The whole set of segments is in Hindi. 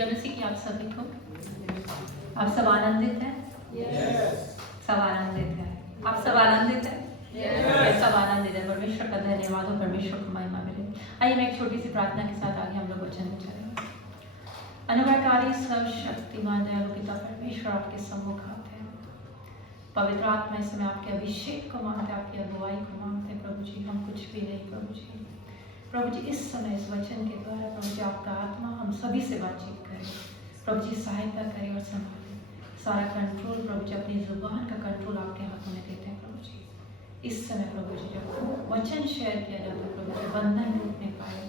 जय मसीह की आप सभी को। आप सब आनंदित हैं? सब आनंदित हैं? आप सब आनंदित हैं? सब आनंदित है। परमेश्वर का धन्यवाद हो, परमेश्वर को महिमा मिले। आइए मैं एक छोटी सी प्रार्थना के साथ आगे हम लोग वचन में चलेंगे। अनुग्रहकारी सर्वशक्तिमान दयालु पिता परमेश्वर आपके सम्मुख आते हैं। पवित्र आत्मा इस समय आपके अभिषेक को मांगते, आपकी अगुवाई को मांगते। प्रभु जी हम कुछ भी नहीं, प्रभु जी इस समय इस वचन के द्वारा प्रभु जी आपका आत्मा हम सभी से बातचीत करे। प्रभु जी सहायता करे और संभाले। सारा कंट्रोल प्रभु जी अपनी जुबान का कंट्रोल आपके हाथों में देते हैं। प्रभु जी इस समय प्रभु जी जब वचन शेयर किया जाता है प्रभु जी बंधन टूटने पाए,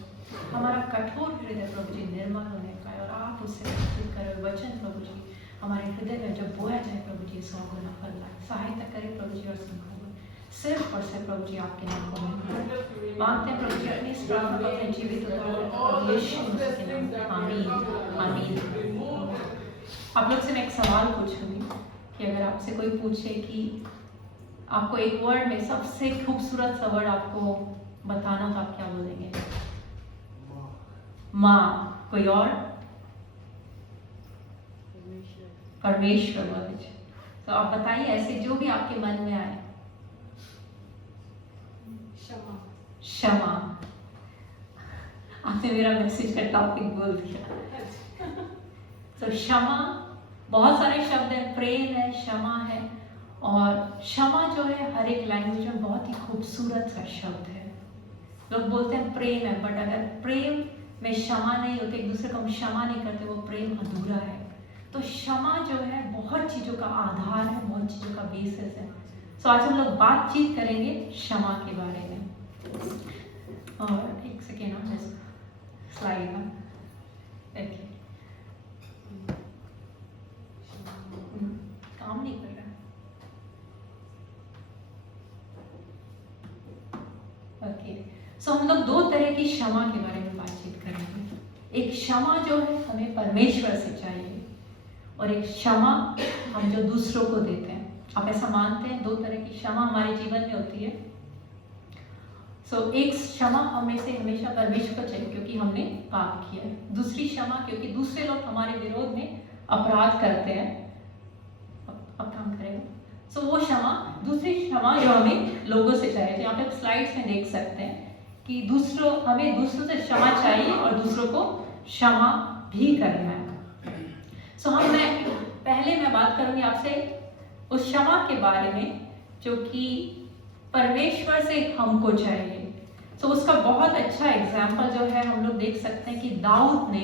हमारा कठोर हृदय प्रभु जी निर्मल होने पाए और आप उससे बातचीत करें। वचन प्रभु जी हमारे हृदय में जब बोया जाए प्रभु जी 100 गुना फल लाए। सहायता करें प्रभु जी और संभाले। सिर्फ और सिर्फ प्रभु जी आपके नाम को मांगते हैं प्रभु जी। अपनी इस प्रार्थना को अपने जीवित उतार यीशु मसीह के नाम में। आमीन आमीन। आप लोग से मैं एक सवाल पूछूंगी कि अगर आपसे कोई पूछे कि आपको एक वर्ड में सबसे खूबसूरत सा वर्ड आपको बताना तो आप क्या बोलेंगे? माँ। कोई और? परमेश्वर बोले। तो आप बताइए ऐसे जो भी आपके मन में आए। क्षमा। आपने मेरा मैसेज का टॉपिक बोल दिया। तो क्षमा, बहुत सारे शब्द हैं। प्रेम है, क्षमा है, और क्षमा जो है हर एक लैंग्वेज में बहुत ही खूबसूरत सा शब्द है। लोग बोलते हैं प्रेम है, बट अगर प्रेम में क्षमा नहीं होती, एक दूसरे को हम क्षमा नहीं करते, वो प्रेम अधूरा है। तो क्षमा जो है बहुत चीज़ों का आधार है, बहुत चीज़ों का बेसिस है। तो आज हम लोग बातचीत करेंगे क्षमा के बारे में। और एक सेकेंड हम स्लाइड में देखिए, काम नहीं कर रहा है। ओके, सो हम लोग दो तरह की क्षमा के बारे में बातचीत करेंगे। एक क्षमा जो है हमें परमेश्वर से चाहिए, और एक क्षमा हम जो दूसरों को देते हैं। आप ऐसा मानते हैं दो तरह की क्षमा हमारे जीवन में होती है? एक क्षमा हमें से हमेशा परमेश्वर को चाहिए क्योंकि हमने पाप किया है। दूसरी क्षमा क्योंकि दूसरे लोग हमारे विरोध में अपराध करते हैं। अब काम करेगा। वो क्षमा, दूसरी क्षमा जो हमें लोगों से चाहिए। तो यहाँ पे स्लाइड्स में देख सकते हैं कि हमें दूसरों से क्षमा चाहिए और दूसरों को क्षमा भी करना है। पहले मैं बात करूंगी आपसे उस क्षमा के बारे में जो कि परमेश्वर से हमको चाहिए। उसका बहुत अच्छा एग्जाम्पल जो है हम लोग देख सकते हैं कि दाऊद ने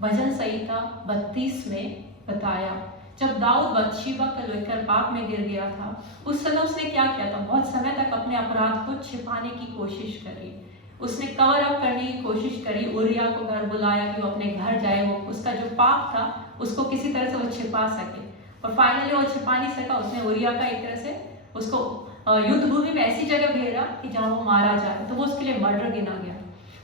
भजन संहिता 32 में बताया। जब दाऊद बत्शेबा को लेकर पाप में गिर गया था, उस समय उसने क्या किया था? बहुत समय तक अपने अपराध को छिपाने की कोशिश करी। उसने कवर अप करने की कोशिश करी। उरिया को घर बुलाया कि वो अपने घर जाए, वो उसका जो पाप था उसको किसी तरह से वो छिपा सके, और फाइनली वो छिपा नहीं सका। उसने उरिया का एक तरह से उसको युद्ध भूमि में ऐसी जगह भेजा कि जहाँ वो मारा जाए, तो वो उसके लिए मर्डर गिना गया।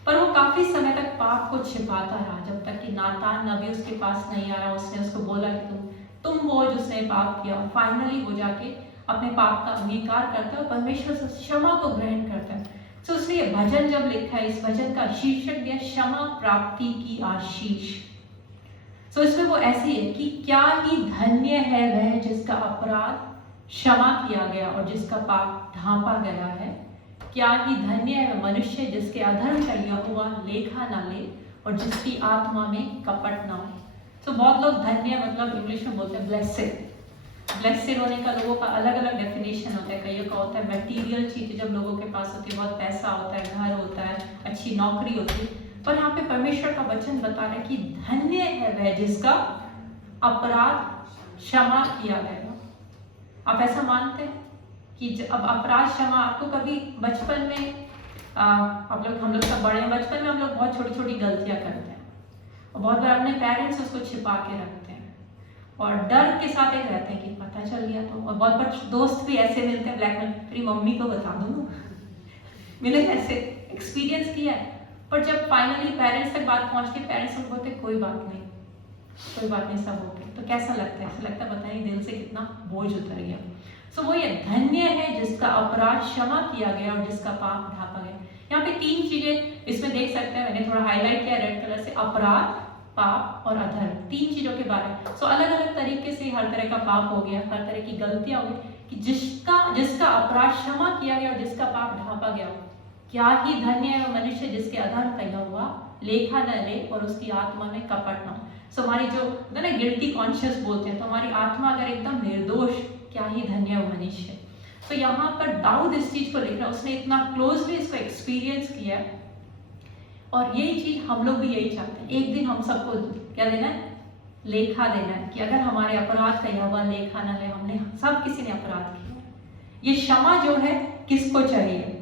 पर वो काफी समय तक पाप को छिपाता रहा, जब तक कि नातान नबी उसके पास नहीं आया। उसने उसको बोला कि तुम वो जिसने पाप किया। और फाइनली वो जाके अपने पाप का अंगीकार करता है और परमेश्वर से क्षमा को ग्रहण करता है। तो उसने ये भजन जब लिखा है, इस भजन का शीर्षक दिया क्षमा प्राप्ति की आशीष। इसमें वो ऐसी है कि क्या ही धन्य है वह जिसका अपराध क्षमा किया गया और जिसका पाप ढांपा गया है। क्या ही धन्य है वह मनुष्य जिसके अधर्म का यहोवा लेखा ना ले और जिसकी आत्मा में कपट ना हो। बहुत लोग धन्य मतलब इंग्लिश में बोलते हैं ब्लेसेड। ब्लेसेड होने का लोगों का अलग अलग डेफिनेशन होता है। कईयों का होता है मटेरियल चीज, जब लोगों के पास होती है, बहुत पैसा होता है, घर होता है, अच्छी नौकरी होती है। पर यहाँ पे परमेश्वर का वचन बता रहा है कि धन्य है वह जिसका अपराध क्षमा किया गया। आप ऐसा मानते हैं कि अब अपराध क्षमा आपको कभी बचपन में हम लोग सब बड़े हैं, बचपन में हम लोग बहुत छोटी छोटी गलतियां करते हैं और बहुत बार अपने पेरेंट्स उसको छिपा के रखते हैं और डर के साथ एक रहते हैं कि पता चल गया तो। और बहुत बार दोस्त भी ऐसे मिलते हैं ब्लैकमेल, तेरी मम्मी को बता दूँ। मैंने ऐसे एक्सपीरियंस किया है। पर जब फाइनली पेरेंट्स तक बात पहुंचती है, पेरेंट्स लोग बोलते कोई बात नहीं सब हो गया। तो कैसा लगता है? ऐसा लगता है पता नहीं दिल से कितना बोझ उतर गया। वो ये धन्य है जिसका अपराध क्षमा किया गया और जिसका पाप ढांपा गया। यहाँ पे 3 चीजें इसमें देख सकते हैं, मैंने थोड़ा हाईलाइट किया रेड कलर से। अपराध, पाप और अधर्म, 3 चीजों के बारे में। सो अलग अलग तरीके से हर तरह का पाप हो गया, हर तरह की गलतियां हो गई कि जिसका अपराध क्षमा किया गया और जिसका पाप ढांपा गया। क्या ही धन्य है वो मनुष्य जिसके अधर्म कहा हुआ लेखा न ले और उसकी आत्मा में कपट न हो। सो हमारी जो ना गिल्टी कॉन्शियस बोलते हैं, तो हमारी आत्मा अगर एकदम निर्दोष, क्या ही धन्य है वो मनुष्य। तो यहाँ पर दाऊद इस चीज को लिख रहा है, उसने इतना क्लोजली इसको एक्सपीरियंस किया है। और यही चीज हम लोग भी यही चाहते हैं, एक दिन हम सबको क्या देना है, लेखा देना है कि अगर हमारे अपराध का हुआ लेखा न ले, हमने सब किसी ने अपराध किया। ये क्षमा जो है किसको चाहिए?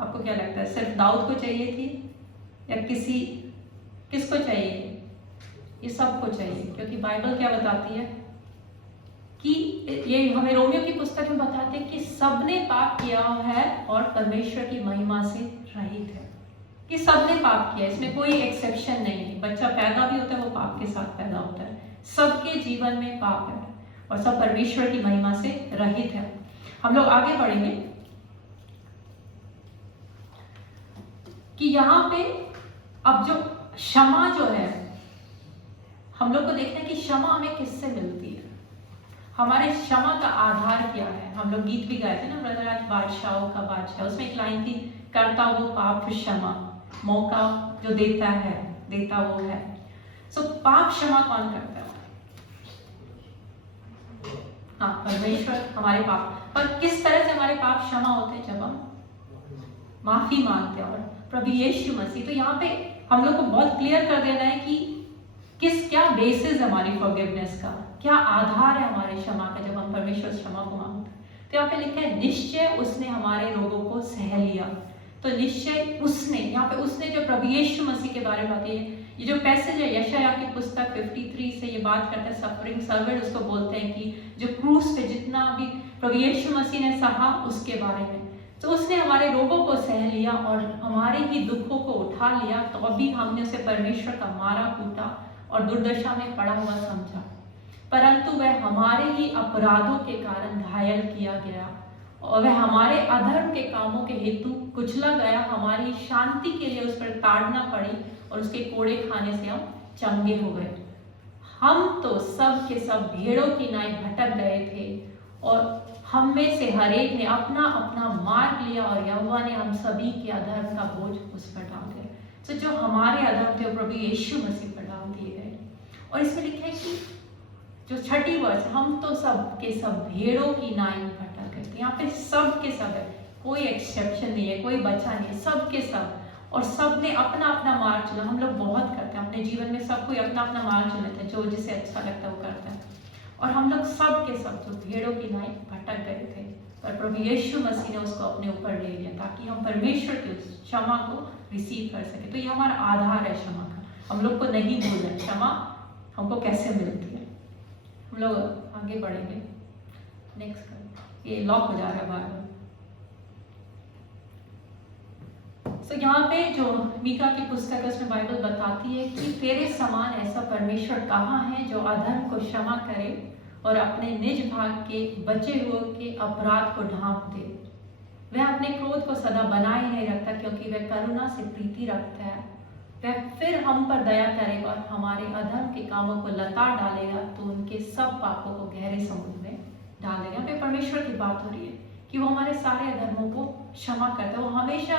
आपको क्या लगता है, सिर्फ दाऊद को चाहिए थी या किसको चाहिए? ये सबको चाहिए, क्योंकि बाइबल क्या बताती है कि ये हमें रोमियो की पुस्तक में बताते हैं कि सबने पाप किया है और परमेश्वर की महिमा से रहित है। कि सबने पाप किया, इसमें कोई एक्सेप्शन नहीं है। बच्चा पैदा भी होता है वो पाप के साथ पैदा होता है, सबके जीवन में पाप है और सब परमेश्वर की महिमा से रहित है। हम लोग आगे बढ़ेंगे कि यहाँ पे अब जो क्षमा जो है, हम लोग को देखना है कि क्षमा हमें किससे मिलती है, हमारे क्षमा का आधार क्या है। हम लोग गीत भी गाए थे ना, ब्रदर आज बादशाहों का बादशाह, उसमें एक लाइन थी, करता वो पाप क्षमा, मौका जो देता है देता वो है। सो पाप क्षमा कौन करता है? हाँ, परमेश्वर हमारे पाप। पर किस तरह से हमारे पाप क्षमा होते हैं? जब हम माफी मांगते हैं और प्रभु यीशु मसीह। तो यहाँ पे हम लोग को बहुत क्लियर कर देना है कि क्या बेसिस है हमारी फॉरगिवनेस का, क्या आधार है हमारे क्षमा का जब हम परमेश्वर से क्षमा को मांगते हैं। तो यहाँ पे लिखा है निश्चय उसने हमारे रोगों को सह लिया। तो निश्चय उसने, यहाँ पे उसने जो प्रभु यीशु मसीह के बारे में बातें, ये जो पैसेज है यशायाह की पुस्तक 53 से ये बात करता है, सफरिंग सर्वेंट उसको बोलते हैं कि जो क्रूस पे जितना भी प्रभु यीशु मसीह ने सहा उसके बारे में। तो उसने हमारे रोगों को सह लिया और हमारे ही दुखों को उठा लिया, तो अभी हमने उसे परमेश्वर का मारा कूटा और दुर्दशा में पड़ा हुआ समझा, परंतु वह हमारे ही अपराधों के कारण घायल किया गया और वह हमारे अधर्म के कामों के हेतु कुचला गया, हमारी शांति के लिए उस पर ताड़ना पड़ी और उसके कोड़े खाने से हम चंगे हो गए। हम तो सब के सब भेड़ों की नाई भटक गए थे और हम में से हर एक ने अपना अपना मार्ग लिया और यहोवा ने हम सभी के अधर्म का बोझ उस पर डाल दिया। तो जो हमारे अधर्म थे प्रभु यीशु मसीह पर डाल दिए गए। और इसमें लिखा है कि जो 6ठी वर्ष, हम तो सब के सब भेड़ों की नाई भटक गए थे। यहाँ पे सब के सब है, कोई एक्सेप्शन नहीं है, कोई बचा नहीं है, सब के सब। और सब ने अपना अपना मार्ग चुना। हम लोग बहुत करते हैं अपने जीवन में, सब कोई अपना अपना मार्ग चुनते हैं, जो जिसे अच्छा लगता है वो करता है। और हम लोग सब के सब जो भेड़ों की नाई भटक गए थे, पर प्रभु यीशु मसीह ने उसको अपने ऊपर ले लिया ताकि हम परमेश्वर की क्षमा को रिसीव कर सके। तो ये हमारा आधार है क्षमा का, हम लोग को नहीं भूलना है क्षमा हमको कैसे मिलती है। हम लोग आगे बढ़ेंगे, नेक्स्ट ये लॉक हो जा रहा है बार। तो यहाँ पे जो मीका की पुस्तक है उसमें बाइबल बताती है कि तेरे समान ऐसा परमेश्वर कहाँ है जो अधर्म को क्षमा करे और अपने निज भाग के बचे हुए के अपराध को ढांप दे। वह अपने क्रोध को सदा बनाए नहीं रखता क्योंकि वह करुणा से प्रीति रखता है। वह फिर हम पर दया करेगा और हमारे अधर्म के कामों को लताड़ डालेगा, तो उनके सब पापों को गहरे समुद्र में डाल देगा। यहाँ पे परमेश्वर की बात हो रही है कि वो हमारे सारे अधर्मों को क्षमा करता है, वो हमेशा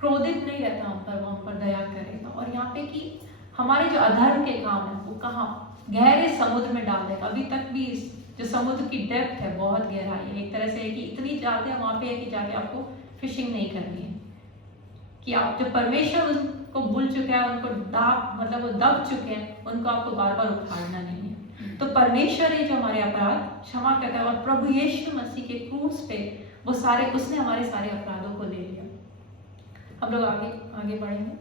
क्रोधित नहीं रहता हम पर, वो हम पर दया करेगा। और यहाँ पे कि हमारे जो अधर्म के काम है वो कहाँ, गहरे समुद्र में डाल देगा। अभी तक भी जो समुद्र की डेप्थ है बहुत गहराई है, एक तरह से है कि इतनी ज्यादा वहां पे है कि जाके आपको फिशिंग नहीं करनी है, कि आप जो परमेश्वर उनको भूल चुके हैं, उनको मतलब वो दब चुके हैं, उनको आपको बार बार उखाड़ना नहीं है। तो परमेश्वर है जो हमारे अपराध क्षमा करता है और प्रभु यीशु मसीह के क्रूस पे वो सारे, उसने हमारे सारे अपराधों को ले लिया। हम लोग आगे बढ़ेंगे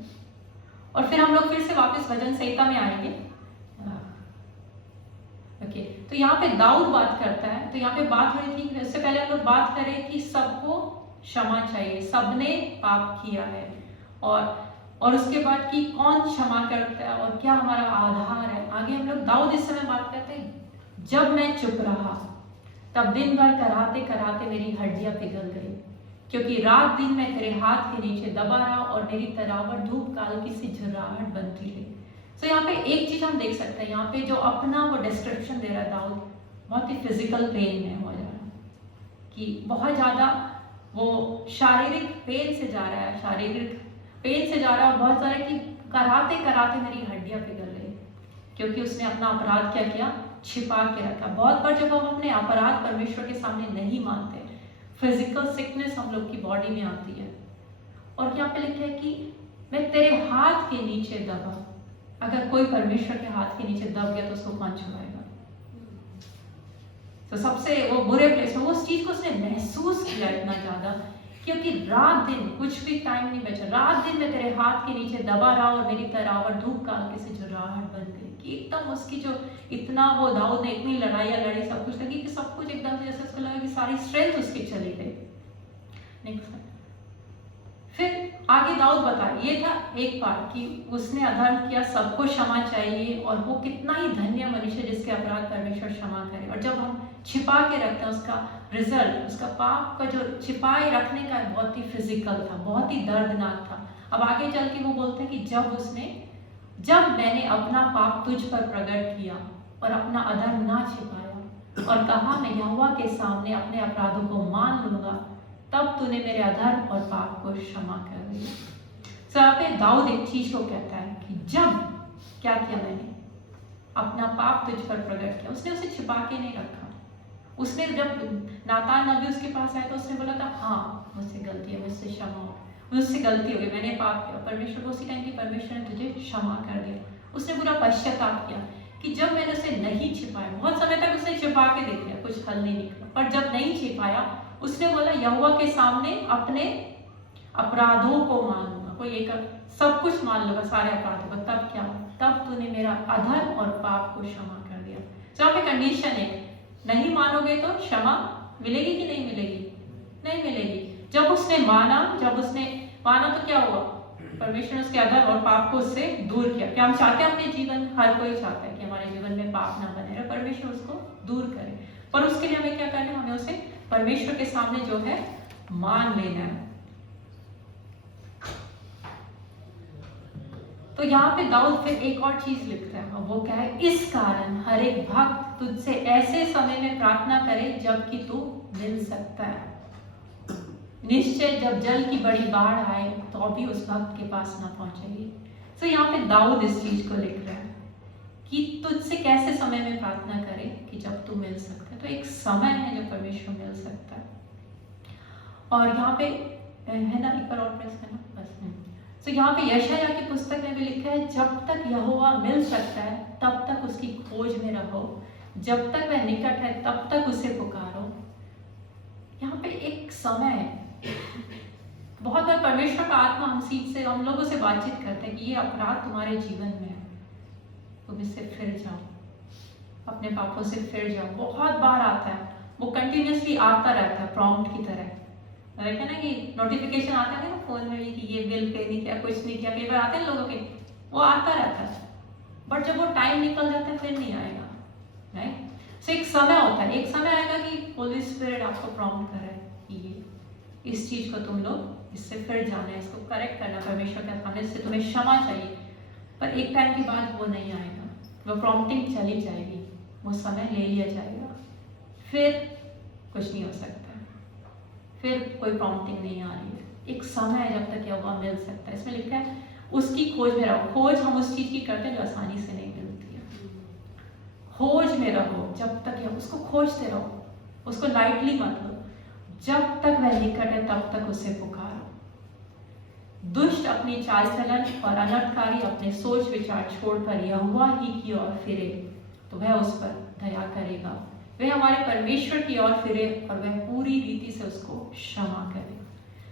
और फिर हम लोग फिर से वापस भजन संहिता में आएंगे। ओके, तो यहाँ पे दाऊद बात करता है। तो यहाँ पे बात हो रही थी, उससे पहले हम लोग बात करें कि सबको क्षमा चाहिए, सबने पाप किया है, और उसके बाद कि कौन क्षमा करता है और क्या हमारा आधार है। आगे हम लोग दाऊद इस समय बात करते हैं, जब मैं चुप रहा तब दिन भर कराते कराते मेरी हड्डियां पिघल गई, क्योंकि रात दिन मैं तेरे हाथ के नीचे दबा रहा और मेरी तरावट धूप काल की सी झुर्राहट बनती रही। तो यहाँ पे एक चीज हम देख सकते हैं, यहाँ पे जो अपना वो डिस्क्रिप्शन दे रहा है दाऊद, बहुत ही फिजिकल पेन में हो जा रहा है, कि बहुत ज्यादा वो शारीरिक पेन से जा रहा है, शारीरिक पेन से जा रहा है, और बहुत सारे कि कराते कराते मेरी हड्डियां पिघल रही, क्योंकि उसने अपना अपराध क्या किया, छिपा के रखा। बहुत बार जब हम अपने अपराध परमेश्वर के सामने नहीं मानते, फिजिकल सिकनेस हम लोग की बॉडी में आती है। और यहाँ पे लिखा है कि मैं तेरे हाथ के नीचे दबा। अगर कोई परमेश्वर के हाथ के नीचे दब गया तो उसको कौन छुड़ाएगा? तो सबसे वो बुरे प्लेस में उस चीज को उसने महसूस किया इतना ज्यादा, क्योंकि रात दिन कुछ भी टाइम नहीं बचा, रात दिन मैं तेरे हाथ के नीचे दबा रहा और मेरी तरावर धूप काल के से झुर्राहट बन गई। कि एकदम उसकी जो इतना वो दाऊद ने इतनी लड़ाइयाँ लड़ी, सब कुछ लगी कि सब कुछ एकदम से जैसे उसको लगा कि सारी स्ट्रेंथ उसकी चली गई। नेक्स्ट फिर आगे दाऊद बताए, ये था एक पार्ट कि उसने अधर्म किया, सबको क्षमा चाहिए, और वो कितना ही धन्य मनुष्य जिसके अपराध परमेश्वर क्षमा करे। और जब हम छिपा के रखते हैं, उसका रिजल्ट, उसका पाप का जो छिपाए रखने का बहुत ही फिजिकल था, बहुत ही दर्दनाक था। अब आगे चल के वो बोलते हैं कि जब मैंने अपना पाप तुझ पर प्रकट किया और अपना अधर्म ना छिपाया और कहा मैं यहोवा के सामने अपने अपराधों को मान लूंगा, तब तूने मेरे अधर्म और पाप को क्षमा कर दिया। यहाँ पे दाऊद एक चीज को कहता है कि जब क्या किया मैंने अपना पाप तुझ पर प्रकट किया, उसने उसे छिपा के नहीं रखा। उसने जब नातान नबी उसके पास आया तो उसने बोला था हाँ मुझसे गलती है, मुझसे क्षमा हो, मुझसे गलती हो गई, मैंने पाप किया। परमेश्वर को उसी टाइम की परमेश्वर ने तुझे क्षमा कर दिया। उसने पूरा पश्चाताप किया कि जब मैंने उसे नहीं छिपाया, बहुत समय तक उसने छिपा के देख लिया, कुछ हल नहीं निकला, पर जब नहीं छिपाया उसने बोला यहोवा के सामने अपने अपराधों को मान लूंगा, कोई एक सब कुछ मान लूंगा, सारे अपराधों को। तब क्या? तब तूने मेरा अधर्म और पाप को क्षमा कर दिया। तो यहाँ पे कंडीशन है, नहीं मानोगे तो क्षमा मिलेगी कि नहीं मिलेगी? नहीं मिलेगी। जब उसने माना तो क्या हुआ? परमेश्वर ने उसके अधर्म और पाप को उससे दूर किया। क्या हम चाहते हैं अपने जीवन, हर कोई चाहता है कि हमारे जीवन में पाप ना बने रहे, परमेश्वर उसको दूर करे, पर उसके लिए हमें क्या करना है? हमें उसे परमेश्वर के सामने जो है मान लेना है। तो यहाँ पे दाऊद फिर एक और चीज लिखता है, और वो क्या है? इस कारण हर एक भक्त तुझसे ऐसे समय में प्रार्थना करे जबकि तू मिल सकता है। निश्चय जब जल की बड़ी बाढ़ आए तो भी उस भक्त के पास ना पहुंचेगी। तो यहाँ पे दाऊद इस चीज को लिख रहा है कि तुझसे कैसे समय में प्रार्थना करे कि जब तू मिल सकता है। तो एक समय है जब परमेश्वर मिल सकता है। और यहाँ पे है ना, एक बार और प्रेस करना बस। तो यहाँ पे यशायाह की पुस्तक में भी लिखा है, जब तक यहोवा मिल सकता है तब तक उसकी खोज में रहो, जब तक वह निकट है तब तक उसे पुकारो। यहाँ पे एक समय है। बहुत बार परमेश्वर का आत्मा हम लोगों से बातचीत करते हैं कि ये अपराध तुम्हारे जीवन में है, तुम इससे फिर जाओ, अपने पापों से फिर जाओ। बहुत बार आता है, वो कंटिन्यूसली आता रहता है प्रॉम्प्ट की तरह। रहता है ना कि नोटिफिकेशन आता है ना फोन में भी कि ये बिल पे नहीं किया, कुछ नहीं किया, कई बार आते हैं लोगों के, वो आता रहता है, बट जब वो टाइम निकल जाता है फिर नहीं आएगा, राइट? सो एक समय होता है, एक समय आएगा कि होली स्पिरिट आपको प्रॉम्प्ट करे कि ये इस चीज को तुम लोग इससे फिर जाना है, इसको करेक्ट करना, परमेश्वर के सामने से तुम्हें क्षमा चाहिए। पर एक टाइम के बाद वो नहीं आएगा, वो प्रॉम्प्टिंग चली जाएगी, वो समय ले लिया जाएगा, फिर कुछ नहीं हो सकता, फिर कोई प्रॉम्प्टिंग नहीं आ रही है। एक समय है जब तक यहोवा मिल सकता है। इसमें लिखा है उसकी खोज में रहो। खोज हम उस चीज की करते हैं जो आसानी से नहीं मिलती है। खोज में रहो जब तक, उसको खोजते रहो, उसको लाइटली मत लो। जब तक वह निकट है तब तक उसे पुकारो। दुष्ट अपनी चाल चलन और अनर्थकारी अपने सोच विचार छोड़कर यहोवा ही की ओर फिरे तो वह उस पर दया करेगा। वह हमारे परमेश्वर की ओर फिरे और वह पूरी रीति से उसको क्षमा करे।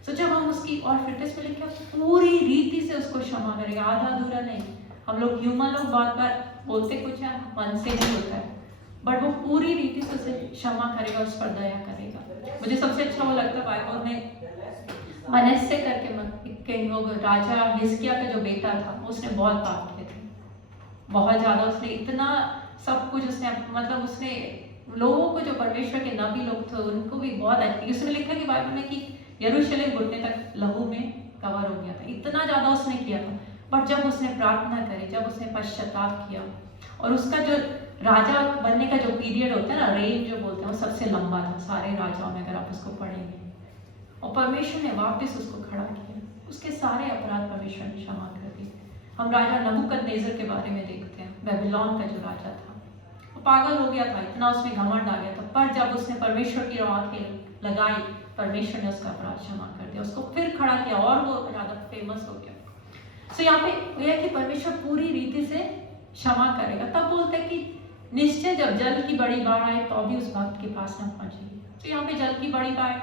तो जब हम उसकी ओर फिरते, इसमें लिखा पूरी रीति से उसको क्षमा करेगा, आधा अधूरा नहीं। हम लोग ह्यूमन लोग बार बार बोलते कुछ है, मन से नहीं होता है, बट वो पूरी रीति से उसे क्षमा करेगा, उस पर दया करेगा। मुझे सबसे अच्छा वो लगता है बाइबल में मनस्से करके लोग, राजा हिजकिय्याह का जो बेटा था, उसने बहुत पाप किए थे, बहुत ज्यादा। उसने इतना सब कुछ उसने, मतलब उसने लोगों को, जो परमेश्वर के नबी लोग थे उनको भी बहुत अच्छी, उसमें लिखा कि बाइबल में कि यरूशलेम घुटने तक लहू में कवर हो गया था, इतना ज्यादा उसने किया था। बट जब उसने प्रार्थना करी, जब उसने पश्चाताप किया, और उसका जो राजा बनने का जो पीरियड होता है ना, रेन जो बोलते हैं, वो सबसे लंबा था सारे राजाओं में, अगर आप उसको पढ़ेंगे। और परमेश्वर ने वापस उसको खड़ा किया, उसके सारे अपराध परमेश्वर ने क्षमा कर दिए। हम राजा नबूकदनेस्सर के बारे में देखते हैं, बेबीलोन का जो राजा था, वो पागल हो गया था, इतना उसमें घमंड आ गया था, पर जब उसने परमेश्वर की आंखें लगाई, परमेश्वर ने उसका अपराध क्षमा कर दिया, उसको फिर खड़ा किया और वो ज्यादा फेमस हो गया। सो यहाँ पे यह है कि परमेश्वर पूरी रीति से क्षमा करेगा। तब बोलते हैं कि निश्चय जब जल की बड़ी बाढ़ आए तो भी उस भक्त के पास न पहुंचे। तो यहाँ पे जल की बड़ी बाढ़,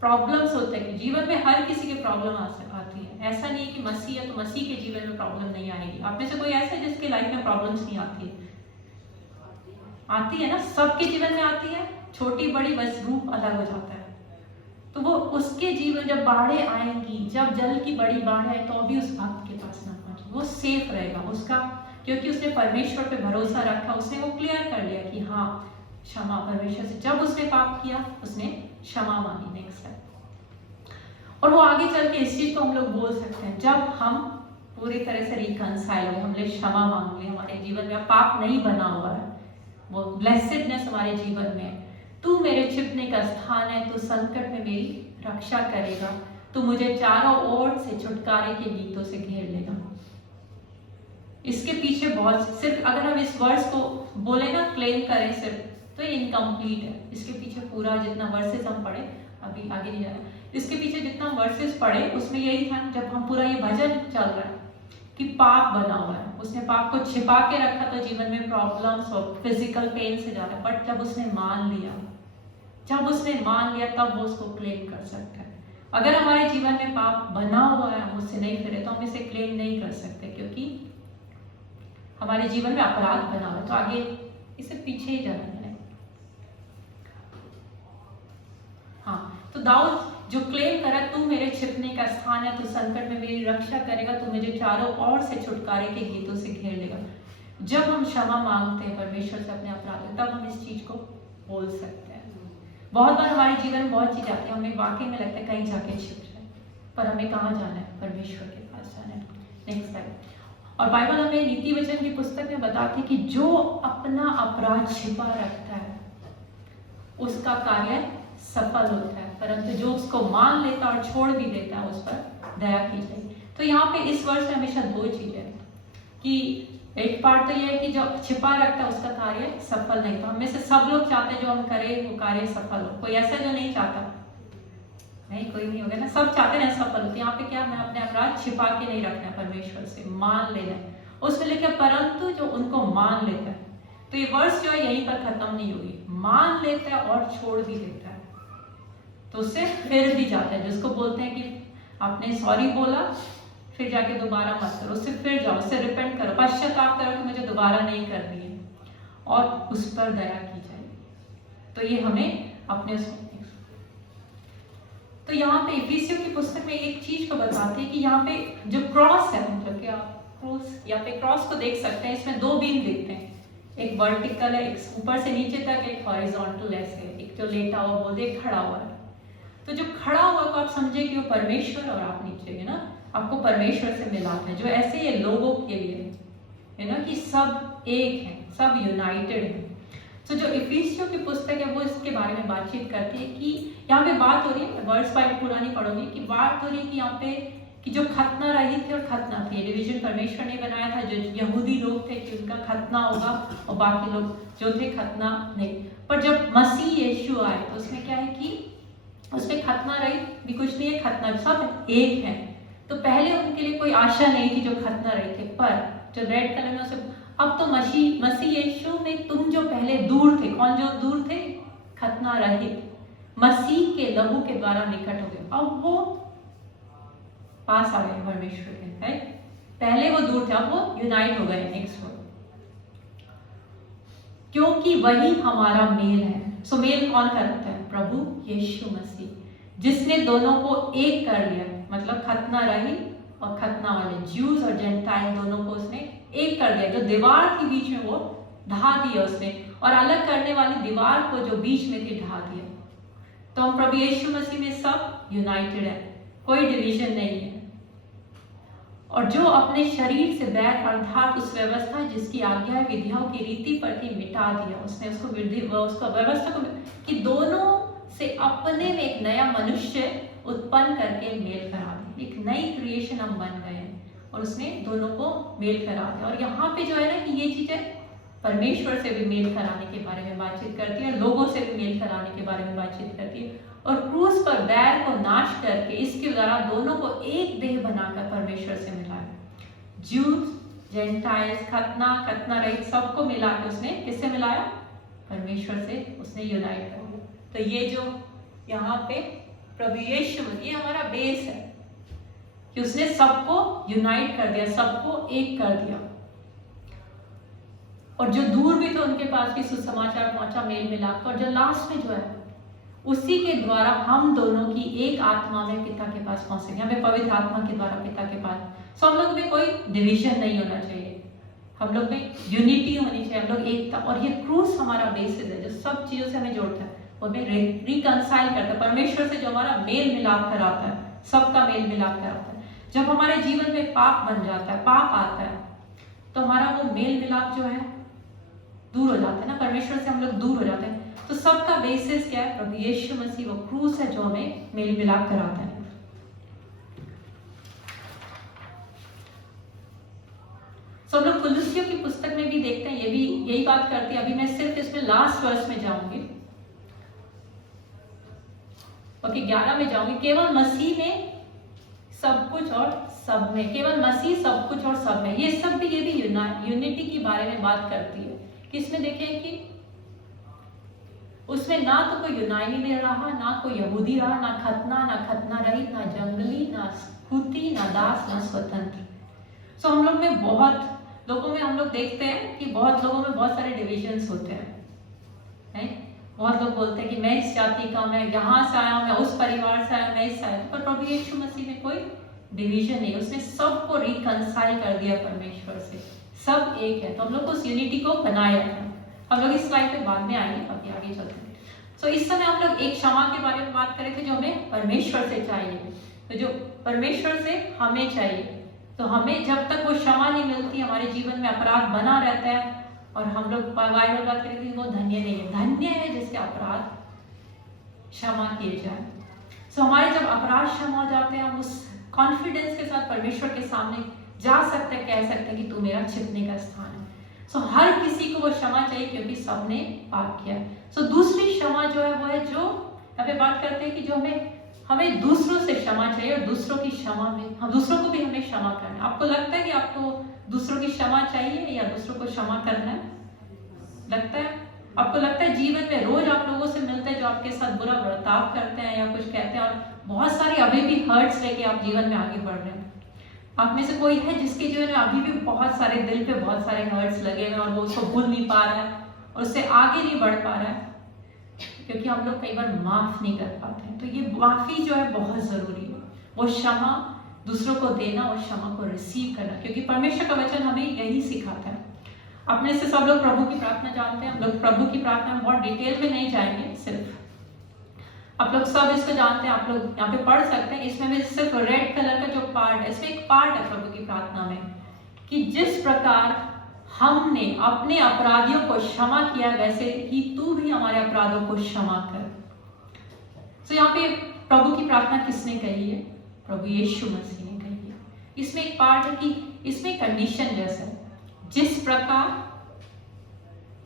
प्रॉब्लम्स होते हैं कि जीवन में हर किसी के प्रॉब्लम आती है। ऐसा नहीं है कि मसीह है तो मसीह के जीवन में प्रॉब्लम नहीं आएगी। आप में से कोई ऐसा है जिसके लाइफ में प्रॉब्लम्स नहीं आती है? आती है ना, सबके जीवन में आती है, छोटी बड़ी, बस रूप अलग हो जाता है। तो वो उसके जीवन जब बाढ़ें आएंगी, जब जल की बड़ी बाढ़ है तो भी उस भक्त के पास न पहुंचे, वो सेफ रहेगा उसका, क्योंकि उसने परमेश्वर पे भरोसा रखा, उसने वो क्लियर कर लिया कि हाँ क्षमा परमेश्वर से। जब उसने पाप किया उसने क्षमा मांगी, नेक्स्ट स्टेप। और वो आगे चल के इस चीज को हम लोग बोल सकते हैं, जब हम पूरी तरह से रिकंसाइल हो, हमने क्षमा मांगी, हमारे जीवन में पाप नहीं बना हुआ है, वो ब्लेसेडनेस हमारे जीवन में, तू मेरे छिपने का स्थान है, तू संकट में मेरी रक्षा करेगा, तू मुझे चारों ओर से छुटकारे के गीतों से घेर लेगा। इसके पीछे बहुत, सिर्फ अगर हम इस वर्स को बोले ना, क्लेम करें सिर्फ, तो ये इनकम्प्लीट है। इसके पीछे पूरा जितना वर्सेस हम पढ़े, अभी आगे नहीं जाए, इसके पीछे जितना वर्सेस पढ़े उसमें यही था, जब हम पूरा ये भजन चल रहा है कि पाप बना हुआ है, उसने पाप को छिपा के रखा तो जीवन में प्रॉब्लम्स और फिजिकल पेन से जा रहा है, बट जब उसने मान लिया, जब उसने मान लिया तब वो उसको क्लेम कर सकता है। अगर हमारे जीवन में पाप बना हुआ है, हम उससे नहीं फिरे, तो हम इसे क्लेम नहीं कर सकते, क्योंकि हमारे जीवन में अपराध बना हुआ है। तो आगे इसे पीछे ही जाना है। हाँ, तो दाऊद जो क्लेम करा, तू मेरे छिपने का स्थान है, तू संकट में मेरी रक्षा करेगा, तू मुझे चारों ओर से छुटकारे के गीतों से घेर लेगा। जब हम क्षमा मांगते हैं परमेश्वर से अपने अपराध, तब हम इस चीज को बोल सकते हैं। बहुत बार हमारे जीवन में बहुत चीज आती है, हमें वाकई में लगता है कहीं जाके छिप जाए, पर हमें कहाँ जाना है? परमेश्वर के पास जाना है। Next slide. और बाइबल हमें नीति वचन की पुस्तक में बताती है कि जो अपना अपराध छिपा रखता है उसका कार्य सफल होता है, परंतु जो उसको मान लेता और छोड़ भी देता है उस पर दया की जाए। तो यहाँ पे इस वर्ष में हमेशा दो चीजें कि एक पार्ट तो यह है कि जो छिपा रखता है उसका कार्य सफल नहीं। तो हमें से सब लोग चाहते हैं जो हम करें वो कार्य सफल हो, कोई ऐसा जो नहीं चाहता? नहीं, कोई नहीं होगा ना, सब चाहते हैं सफल हो। तो यहाँ पे क्या, मैं अपने अपराध छिपा के नहीं रखना, परमेश्वर से मान लेना उसमें लिखा, परंतु जो उनको मान लेता है। तो ये वर्ष जो है यहीं पर खत्म नहीं हुई, मान लेता है और छोड़ भी देता है, तो उससे फिर भी जाता है, जिसको बोलते हैं कि आपने सॉरी बोला, फिर जाके दोबारा मत करो, उससे फिर जाओ, उससे रिपेंट करो, पश्चाताप करो कि मुझे दोबारा नहीं करनी है, और उस पर दया की जाए। तो ये हमें अपने उसमें, तो यहाँ पे इफिसियों की पुस्तक में एक चीज को बताते हैं कि यहाँ पे जो क्रॉस है, मतलब कि आप क्रॉस, यहाँ पे क्रॉस को देख सकते हैं, इसमें दो बीम देखते हैं, एक वर्टिकल है, एक ऊपर से नीचे तक, एक हॉरिजॉन्टल ऐसे, एक जो लेटा हुआ बोलते, एक खड़ा हुआ है। तो जो खड़ा हुआ को आप समझे कि वो परमेश्वर, और आप नीचे है ना, आपको परमेश्वर से मिलाते हैं, जो ऐसे ये लोगों के लिए है ना कि सब एक है, सब यूनाइटेड है। तो जो इफिसियों की पुस्तक है वो इसके बारे में बातचीत करती है कि यहाँ पे बात हो रही है, वर्ड्स बाइबल पूरा नहीं पढ़ोगे, कि बात हो रही है कि यहाँ पे कि जो खतना रहित थे और खतना थे, डिवीजन परमेश्वर ने बनाया था। जो यहूदी लोग थे कि उनका खतना होगा और बाकी लोग जो थे खतना नहीं। पर जब मसीह यीशु आए तो उसमें क्या है कि उसमें खतना रहित भी कुछ नहीं है, खतना सब एक है। तो पहले उनके लिए कोई आशा नहीं थी जो खतना रहित थे, पर जो रेड कलर में उसे, अब तो मसीह यीशु में तुम जो पहले दूर थे, कौन जो दूर थे? खतना रहित, मसीह के लहू के द्वारा निकट हो गए, अब वो पास आ गए परमेश्वर के, है। पहले वो दूर थे, अब वो यूनाइट हो गए। नेक्स्ट वर्ड, क्योंकि वही हमारा मेल है। सो मेल कौन करता है? प्रभु यीशु मसीह, जिसने दोनों को एक कर लिया, मतलब खतना रहित और खतना वाले, ज्यूज और जेंटाइल दोनों को उसने एक कर दिया। जो दीवार थी बीच में वो ढा दिया उसने, और अलग करने वाली दीवार को जो बीच में थी ढा दिया। तो हम प्रभु यीशु मसीह में सब यूनाइटेड है, कोई डिवीजन नहीं है। और जो अपने शरीर से बैर अर्थात उस व्यवस्था जिसकी आज्ञा विधियों की रीति प्रति मिटा दिया, उसने उसको विधि उसको व्यवस्था को कि दोनों से अपने में एक नया मनुष्य उत्पन्न करके मेल करा दिया, एक नई क्रिएशन हम बन गए हैं और उसने दोनों को मेल करा दिया। और यहाँ पे जो है ना कि ये चीजें परमेश्वर से भी मेल कराने के बारे में बातचीत करती है, लोगों से भी मेल कराने के बारे में बातचीत करती है, और क्रूस पर बैर को नाश करके इसके द्वारा दोनों को एक देह बनाकर परमेश्वर से मिलाया। ज्यूज, जेंटाइल्स, खतना रहित सबको मिला के उसने किससे मिलाया? परमेश्वर से उसने यूनाइट कर दिया। तो ये जो यहाँ पे प्रभु यीशु, ये हमारा बेस है कि उसने सबको यूनाइट कर दिया, सबको एक कर दिया। और जो दूर भी थे उनके पास भी सुसमाचार पहुंचा, मेल मिलाप। और जो लास्ट में जो है उसी के द्वारा हम दोनों की एक आत्मा में पिता के पास पहुंचेंगे, हमें पवित्र आत्मा के द्वारा पिता के पास। सो हम लोग में कोई डिवीजन नहीं होना चाहिए, हम लोग में यूनिटी होनी चाहिए, हम लोग एकता। और ये क्रूस हमारा बेसिस है जो सब चीजों से हमें जोड़ता है, वो हमें रिकंसाइल करता है परमेश्वर से, जो हमारा मेल मिलाप कराता है, सबका मेल मिलाप कराता है। जब हमारे जीवन में पाप बन जाता है, पाप आता है, तो हमारा वो मेल मिलाप जो है दूर हो जाता है ना, परमेश्वर से हम लोग दूर हो जाते हैं। तो सबका बेसिस क्या है? प्रभु यीशु मसीह, वो क्रूस है जो हमें मेल मिलाप कराता है। तो हम लोग कुलुस्सियों की पुस्तक में भी देखते हैं, ये भी यही बात करती है। अभी मैं सिर्फ इसमें लास्ट वर्स में जाऊंगी, ओके 11 में जाऊंगी। केवल मसीह में सब कुछ और सब में, केवल मसीह सब कुछ और सब में, ये सब भी, ये भी यूनिटी के बारे में बात करती है। कि इसमें देखिए कि उसमें ना तो कोई यूनानी में रहा, ना कोई यहूदी रहा, ना खतना रहित, ना जंगली, ना स्कूती, ना दास, ना स्वतंत्र। सो हम लोग में बहुत लोगों में हम लोग देखते हैं कि बहुत लोगों में बहुत सारे डिविजन्स होते हैं। बहुत लोग बोलते हैं कि मैं इस जाति का, मैं यहाँ से आया हूँ, मैं उस परिवार से आया, मैं इस आया। पर प्रभु यीशु मसीह में कोई डिवीजन नहीं, उसने सबको रिकंसाइल कर दिया परमेश्वर से, सब एक है। तो हम लोग उस यूनिटी को बनाए रखें। हम लोग इस स्लाइड पे बाद में आएंगे, अभी आगे चलते हैं। सो इस समय हम लोग एक क्षमा के बारे में बात करें थे जो हमें परमेश्वर से चाहिए। तो जो परमेश्वर से हमें चाहिए, तो हमें जब तक वो क्षमा नहीं मिलती, हमारे जीवन में अपराध बना रहता है। और हम लोग बाइबल बात करें कि वो धन्य नहीं है, धन्य है जिसके अपराध क्षमा किए जाए। सो हमारे जब अपराध क्षमा हो जाते हैं, हम उस कॉन्फिडेंस के साथ परमेश्वर के सामने जा सकते हैं, कह सकते हैं कि तू मेरा छिपने का स्थान है। सो हर किसी को वो क्षमा चाहिए क्योंकि सबने पाप किया। सो दूसरी क्षमा जो है वो है जो यहाँ पे बात करते हैं कि जो हमें दूसरों से क्षमा चाहिए, और दूसरों की क्षमा में हम दूसरों को भी हमें क्षमा करना है। आपको लगता है कि आपको दूसरों की क्षमा चाहिए या दूसरों को क्षमा करना है? लगता है? आपको लगता है जीवन में रोज आप लोगों से मिलते हैं जो आपके साथ बुरा बर्ताव करते हैं या कुछ कहते हैं, और बहुत सारी अभी भी हर्ट्स लेके आप जीवन में आगे बढ़ रहे हैं? आप में से कोई है जिसके जीवन में अभी भी बहुत सारे दिल पे बहुत सारे हर्ट्स लगे हुए और वो उसको भूल नहीं पा रहा है और उससे आगे नहीं बढ़ पा रहा है? क्योंकि हम लोग कई बार माफ नहीं कर पाते हैं। तो ये माफी जो है बहुत जरूरी है, वो क्षमा दूसरों को देना और क्षमा को रिसीव करना, क्योंकि परमेश्वर का वचन हमें यही सिखाता है। अपने से सब लोग प्रभु की प्रार्थना जानते हैं, हम लोग प्रभु की प्रार्थना में बहुत डिटेल में नहीं जाएंगे, सिर्फ आप लोग सब इसको जानते हैं, आप लोग यहाँ पे पढ़ सकते हैं। इसमें भी सिर्फ रेड कलर का जो पार्ट है, इसमें एक पार्ट है प्रभु की प्रार्थना में कि जिस प्रकार हमने अपने अपराधियों को क्षमा किया, वैसे ही तू भी हमारे अपराधों को क्षमा कर। तो यहाँ पे प्रभु की प्रार्थना किसने कही है? प्रभु यीशु मसीह ने कही है। इसमें एक पार्ट है कि इसमें कंडीशन जैसा है, जिस प्रकार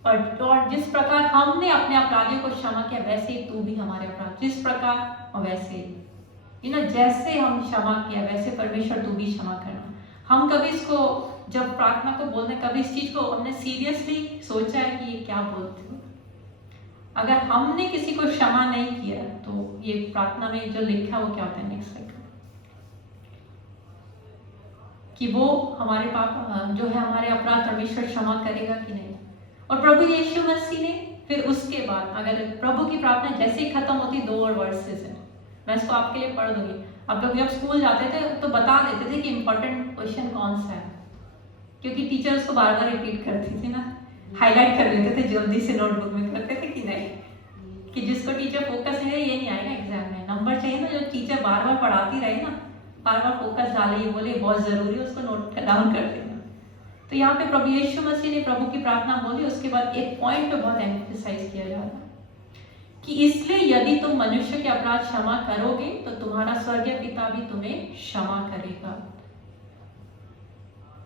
और जिस प्रकार हमने अपने अपराधियों को क्षमा किया, वैसे ही तू भी हमारे अपराध, जिस प्रकार और वैसे ही, जैसे हम क्षमा किया वैसे परमेश्वर तू भी क्षमा करना। हम कभी इसको जब प्रार्थना को बोलते हैं, कभी इस चीज को हमने सीरियसली सोचा है कि ये क्या बोलते हो? अगर हमने किसी को क्षमा नहीं किया तो ये प्रार्थना में जो लिखा है वो क्या होता है? नेक्स्ट सेकंड, कि वो हमारे पाप जो है हमारे अपराध परमेश्वर क्षमा करेगा कि नहीं। और प्रभु यीशु मसीह ने फिर उसके बाद, अगर प्रभु की प्रार्थना जैसे ही खत्म होती, 2 और वर्सेस है, मैं इसको आपके लिए पढ़ दूंगी। आप लोग जब स्कूल जाते थे तो बता देते थे कि इंपॉर्टेंट क्वेश्चन कौन सा है, क्योंकि टीचर उसको बार बार रिपीट करती थी ना, हाईलाइट कर लेते थे जल्दी से नोटबुक में, करते थे कि नहीं? कि जिसको टीचर फोकस नहीं है, ये नहीं आएगा एग्जाम में, नंबर चाहिए ना, जो टीचर बार बार पढ़ाती रहे ना। बार बार फोकस डाले, ये बोले बहुत जरूरी है, उसको नोट डाउन कर देना। तो यहाँ पे प्रभु यीशु मसीह ने प्रभु की प्रार्थना बोली, उसके बाद एक पॉइंट पे बहुत एम्फसाइज किया जा रहा है कि इसलिए यदि तुम मनुष्य के अपराध क्षमा करोगे तो तुम्हारा स्वर्गीय पिता भी तुम्हें क्षमा करेगा,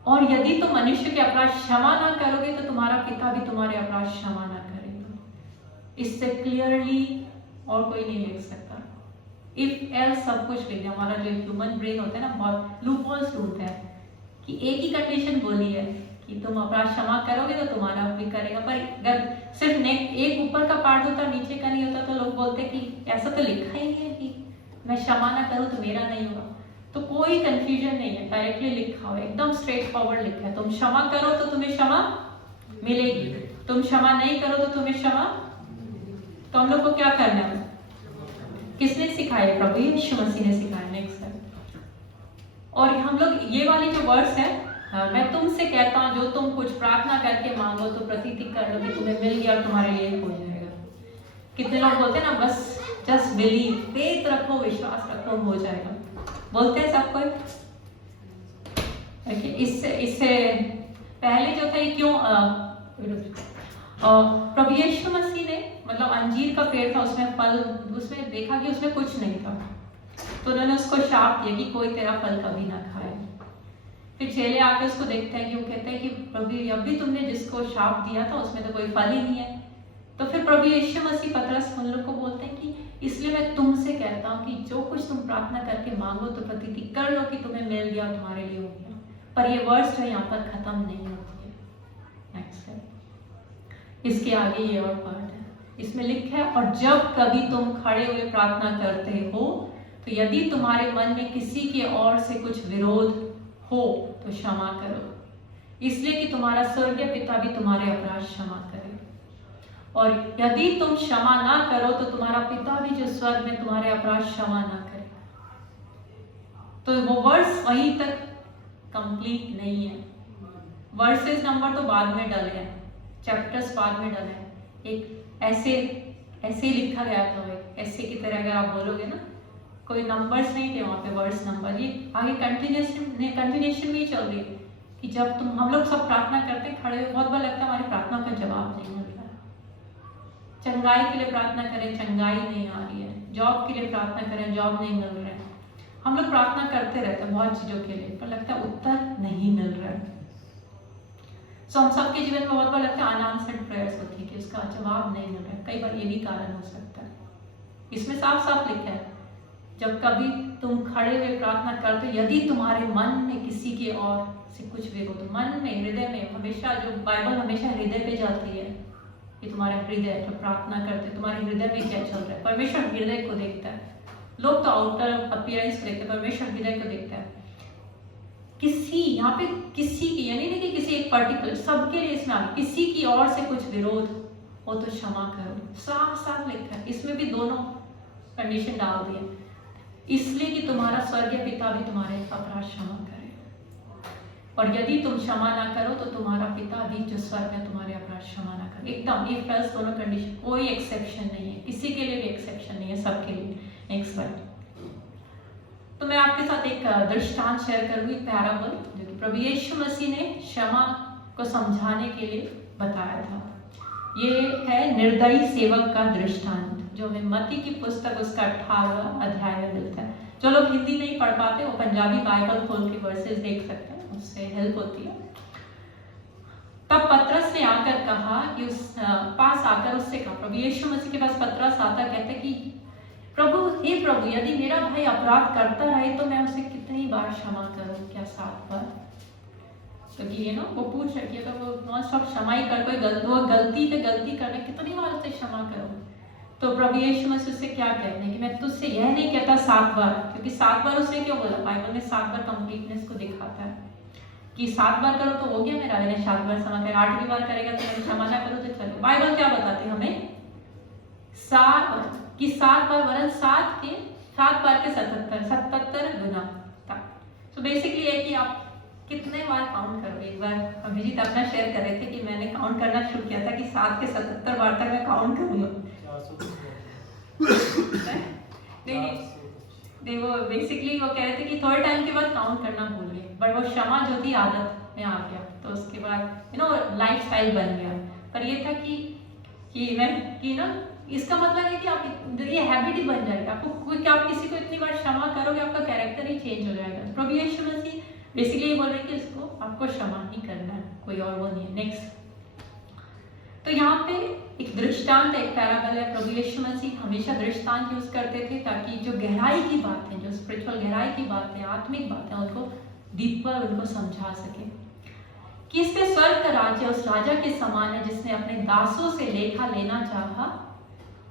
और यदि तुम मनुष्य के अपराध क्षमा ना करोगे तो तुम्हारा पिता भी तुम्हारे अपराध क्षमा ना करेगा। इससे क्लियरली और कोई नहीं लिख सकता। इफ एल्स सब कुछ लिख दिया। हमारा जो ह्यूमन ब्रेन होता है ना, बहुत लूपहोल्स ढूंढता है कि एक ही कंडीशन बोली है कि तुम अपराध क्षमा करोगे तो तुम्हारा भी करेगा, पर अगर सिर्फ एक ऊपर का पार्ट होता नीचे का नहीं होता तो लोग बोलते कि ऐसा तो लिखा ही नहीं है कि मैं क्षमा ना करूं तो मेरा नहीं होगा। तो कोई कंफ्यूजन नहीं है, डायरेक्टली लिखा हुआ है, एकदम स्ट्रेट फॉरवर्ड लिखा है। तुम क्षमा करो तो तुम्हें क्षमा मिलेगी, तुम क्षमा नहीं करो तो तुम्हें क्षमा। तो हम लोग को क्या करना है? किसने सिखाया? प्रभु यीशु मसीह ने सिखाया। नेक्स्ट है, और हम लोग ये वाली जो वर्ड्स है, मैं तुमसे कहता हूँ जो तुम कुछ प्रार्थना करके मांगो तो प्रतीति कर लो कि तुम्हें मिल गया और तुम्हारे लिए हो जाएगा। कितने लोग बोलते हैं ना, बस जस्ट बिलीव, फेथ रखो, विश्वास रखो, हो जाएगा, बोलते हैं सब कोई। इससे पहले जो था ये क्यों प्रभु यीशु मसीह ने, मतलब अंजीर का पेड़ था, उसमें फल, उसमें देखा कि उसमें कुछ नहीं था, तो उन्होंने उसको शाप दिया कि कोई तेरा फल कभी ना खाए। फिर चेले आके उसको देखते हैं कि वो कहते हैं कि प्रभु अभी तुमने जिसको शाप दिया था उसमें तो कोई फल ही नहीं है। तो फिर प्रभु यीशु मसीह पतरस उन लोग को बोलते हैं कि इसलिए मैं तुमसे कहता हूँ कि जो कुछ तुम प्रार्थना करके मांगो तो प्रतीति कर लो कि तुम्हें मिल गया, तुम्हारे लिए हो गया। पर ये वर्ड्स जो यहाँ पर खत्म नहीं होती है। नेक्स्ट है, इसके आगे ये और पार्ट है, इसमें लिखा है, और जब कभी तुम खड़े हुए प्रार्थना करते हो तो यदि तुम्हारे मन में किसी के और से कुछ विरोध हो तो क्षमा करो, इसलिए कि तुम्हारा स्वर्गीय पिता भी तुम्हारे अपराध क्षमा करे। और यदि तुम क्षमा ना करो तो तुम्हारा पिता भी जो स्वर्ग में तुम्हारे अपराध क्षमा ना करे। तो वो वर्स वहीं तक कंप्लीट नहीं है, वर्सेस नंबर तो बाद में डले हैं, चैप्टर्स बाद में डले हैं। एक ऐसे ही लिखा गया था, एक ऐसे की तरह अगर आप बोलोगे ना, कोई नंबर्स नहीं थे वहाँ पे, वर्ड्स नंबर। ये आगे कंटिन्यूएशन में ही चल रही है कि जब हम लोग सब प्रार्थना करते हैं खड़े हुए, बहुत बार लगता है हमारी प्रार्थना का जवाब नहीं मिल रहा है। चंगाई के लिए प्रार्थना करें, चंगाई नहीं आ रही है। जॉब के लिए प्रार्थना करें, जॉब नहीं मिल रहा है। हम लोग प्रार्थना करते रहते हैं बहुत चीजों के लिए, पर लगता है उत्तर नहीं मिल रहा है। सो हम सबके जीवन में बहुत बार लगता है अनआंसर्ड प्रेयर्स होती है कि उसका जवाब नहीं मिल रहा है। कई बार ये भी कारण हो सकता है। इसमें साफ साफ लिखा है, जब कभी तुम खड़े हुए प्रार्थना करते हो, यदि तुम्हारे मन में किसी के और से कुछ विरोध, मन में, हृदय में, हमेशा जो बाइबल हमेशा हृदय पे जाती है कि तुम्हारा हृदय, जब प्रार्थना करते तुम्हारे हृदय में क्या चल रहा है। परमेश्वर हृदय को देखता है, लोग तो आउटर अपीयरेंस को देखते हैं, परमेश्वर हृदय को देखता है। किसी यहाँ पे किसी की, यानी नहीं कि किसी एक पर्टिकुलर, सबके लिए इसमें किसी की और से कुछ विरोध हो तो क्षमा करो, साफ साफ लिखा है। इसमें भी दोनों कंडीशन डाल दिए, इसलिए कि तुम्हारा स्वर्गीय पिता भी तुम्हारे अपराध क्षमा करे, और यदि तुम क्षमा ना करो तो तुम्हारा पिता भी जो स्वर्ग में तुम्हारे अपराध क्षमा ना करे। एकदम ये फर्स्ट दोनों कंडीशन, कोई एक्सेप्शन नहीं है, किसी के लिए भी एक्सेप्शन नहीं है, सबके लिए। नेक्स्ट वर्ड, तो मैं आपके साथ एक दृष्टांत शेयर करूंगी, पैराबल, जो कि प्रभु यीशु मसीह ने क्षमा को समझाने के लिए बताया था। ये है निर्दयी सेवक का दृष्टांत, जो हमें मत्ती की पुस्तक उसका 18वां अध्याय में मिलता है। जो लोग हिंदी नहीं पढ़ पाते वो पंजाबी बाइबल खोल के वर्सेस देख सकते हैं, उससे हेल्प होती है। तब पतरस ने आकर कहा कि उस पास आकर उससे कहा, प्रभु यीशु मसीह के पास पतरस आता, कहते कि प्रभु, हे प्रभु, यदि मेरा भाई अपराध करता रहे तो मैं उसे कितनी बार क्षमा करूं, क्या 7 बार? तो ये ना वो पूछ रही है, तो वो नॉन स्टॉप क्षमा ही कर, कोई गलती पे गलती करना, कितनी बार उसे क्षमा करूं? तो प्रभु यीशु मसीह से क्या कहते हैं कि मैं तुझसे यह नहीं कहता 7 बार, क्योंकि 7 बार उसने क्यों बोला? बाइबल में 7 बार कंप्लीटनेस को दिखाता है कि 7 बार करो तो हो गया मेरा, मैंने 7 बार क्षमा कर, 8वीं बार करेगा तो मैं क्षमा ना करूं तो चलो। बाइबल क्या बताती है हमें? 7 बार, वरन 7 बार के 77 गुना तक। तो बेसिकली है कि आप कितने बार काउंट करोगे। एक बार अभिजीत अपना शेयर कर रहे थे कि मैंने काउंट करना शुरू किया था कि 7 के 77 बार तक मैं काउंट करूंगा। नहीं, वो बेसिकली वो कह रहे थे कि थोड़े टाइम के बाद काउंट करना भूल गए, बट वो क्षमा जो थी आदत में आ गया, तो उसके बाद लाइफ स्टाइल बन गया। पर ये था कि इसका मतलब है कि आप ये हैबिट ही बन जाएगा आपको, कि आप किसी को इतनी बार क्षमा करोगे आपका कैरेक्टर ही चेंज हो जाएगा। प्रभु यीशु मसीह बेसिकली ये बोल रहे हैं कि इसको आपको क्षमा ही करना है, कोई और वो नहीं है। नेक्स्ट, तो यहाँ पे एक दृष्टांत, एक पैराबल है। प्रभु यीशु मसीह हमेशा दृष्टांत यूज करते थे ताकि जो गहराई की बात है, जो स्पिरिचुअल गहराई की बात है, आत्मिक बात है, उनको डीपर उनको समझा सके। कि इससे स्वर्ग का राज्य उस राजा के समान है जिसने अपने दासों से लेखा लेना चाहा,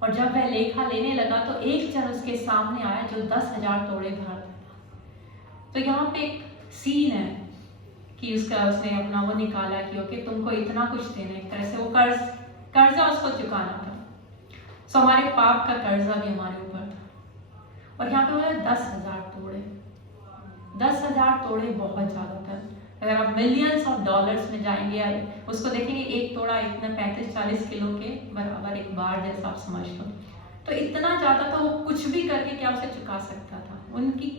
और जब वह लेखा लेने लगा तो एक जन उसके सामने आया जो 10,000 तोड़े भरता था। तो यहाँ पे एक सीन है कि उसने अपना वो निकाला कि ओके तुमको इतना कुछ देना, एक तरह से वो कर्जा उसको चुकाना था। सो हमारे पाप का कर्जा भी हमारे ऊपर था। और यहाँ पे बोला 10,000 तोड़े। 10,000 तोड़े बहुत ज्यादा था। अगर आप मिलियंस ऑफ डॉलर्स में जाएंगे, उसको देखेंगे, एक तोड़ा इतना 35-40 किलो के बराबर एक बार जैसा आप समझ लो। तो इतना ज्यादा था, वो कुछ भी करके क्या उसे चुका सकता था। उनकी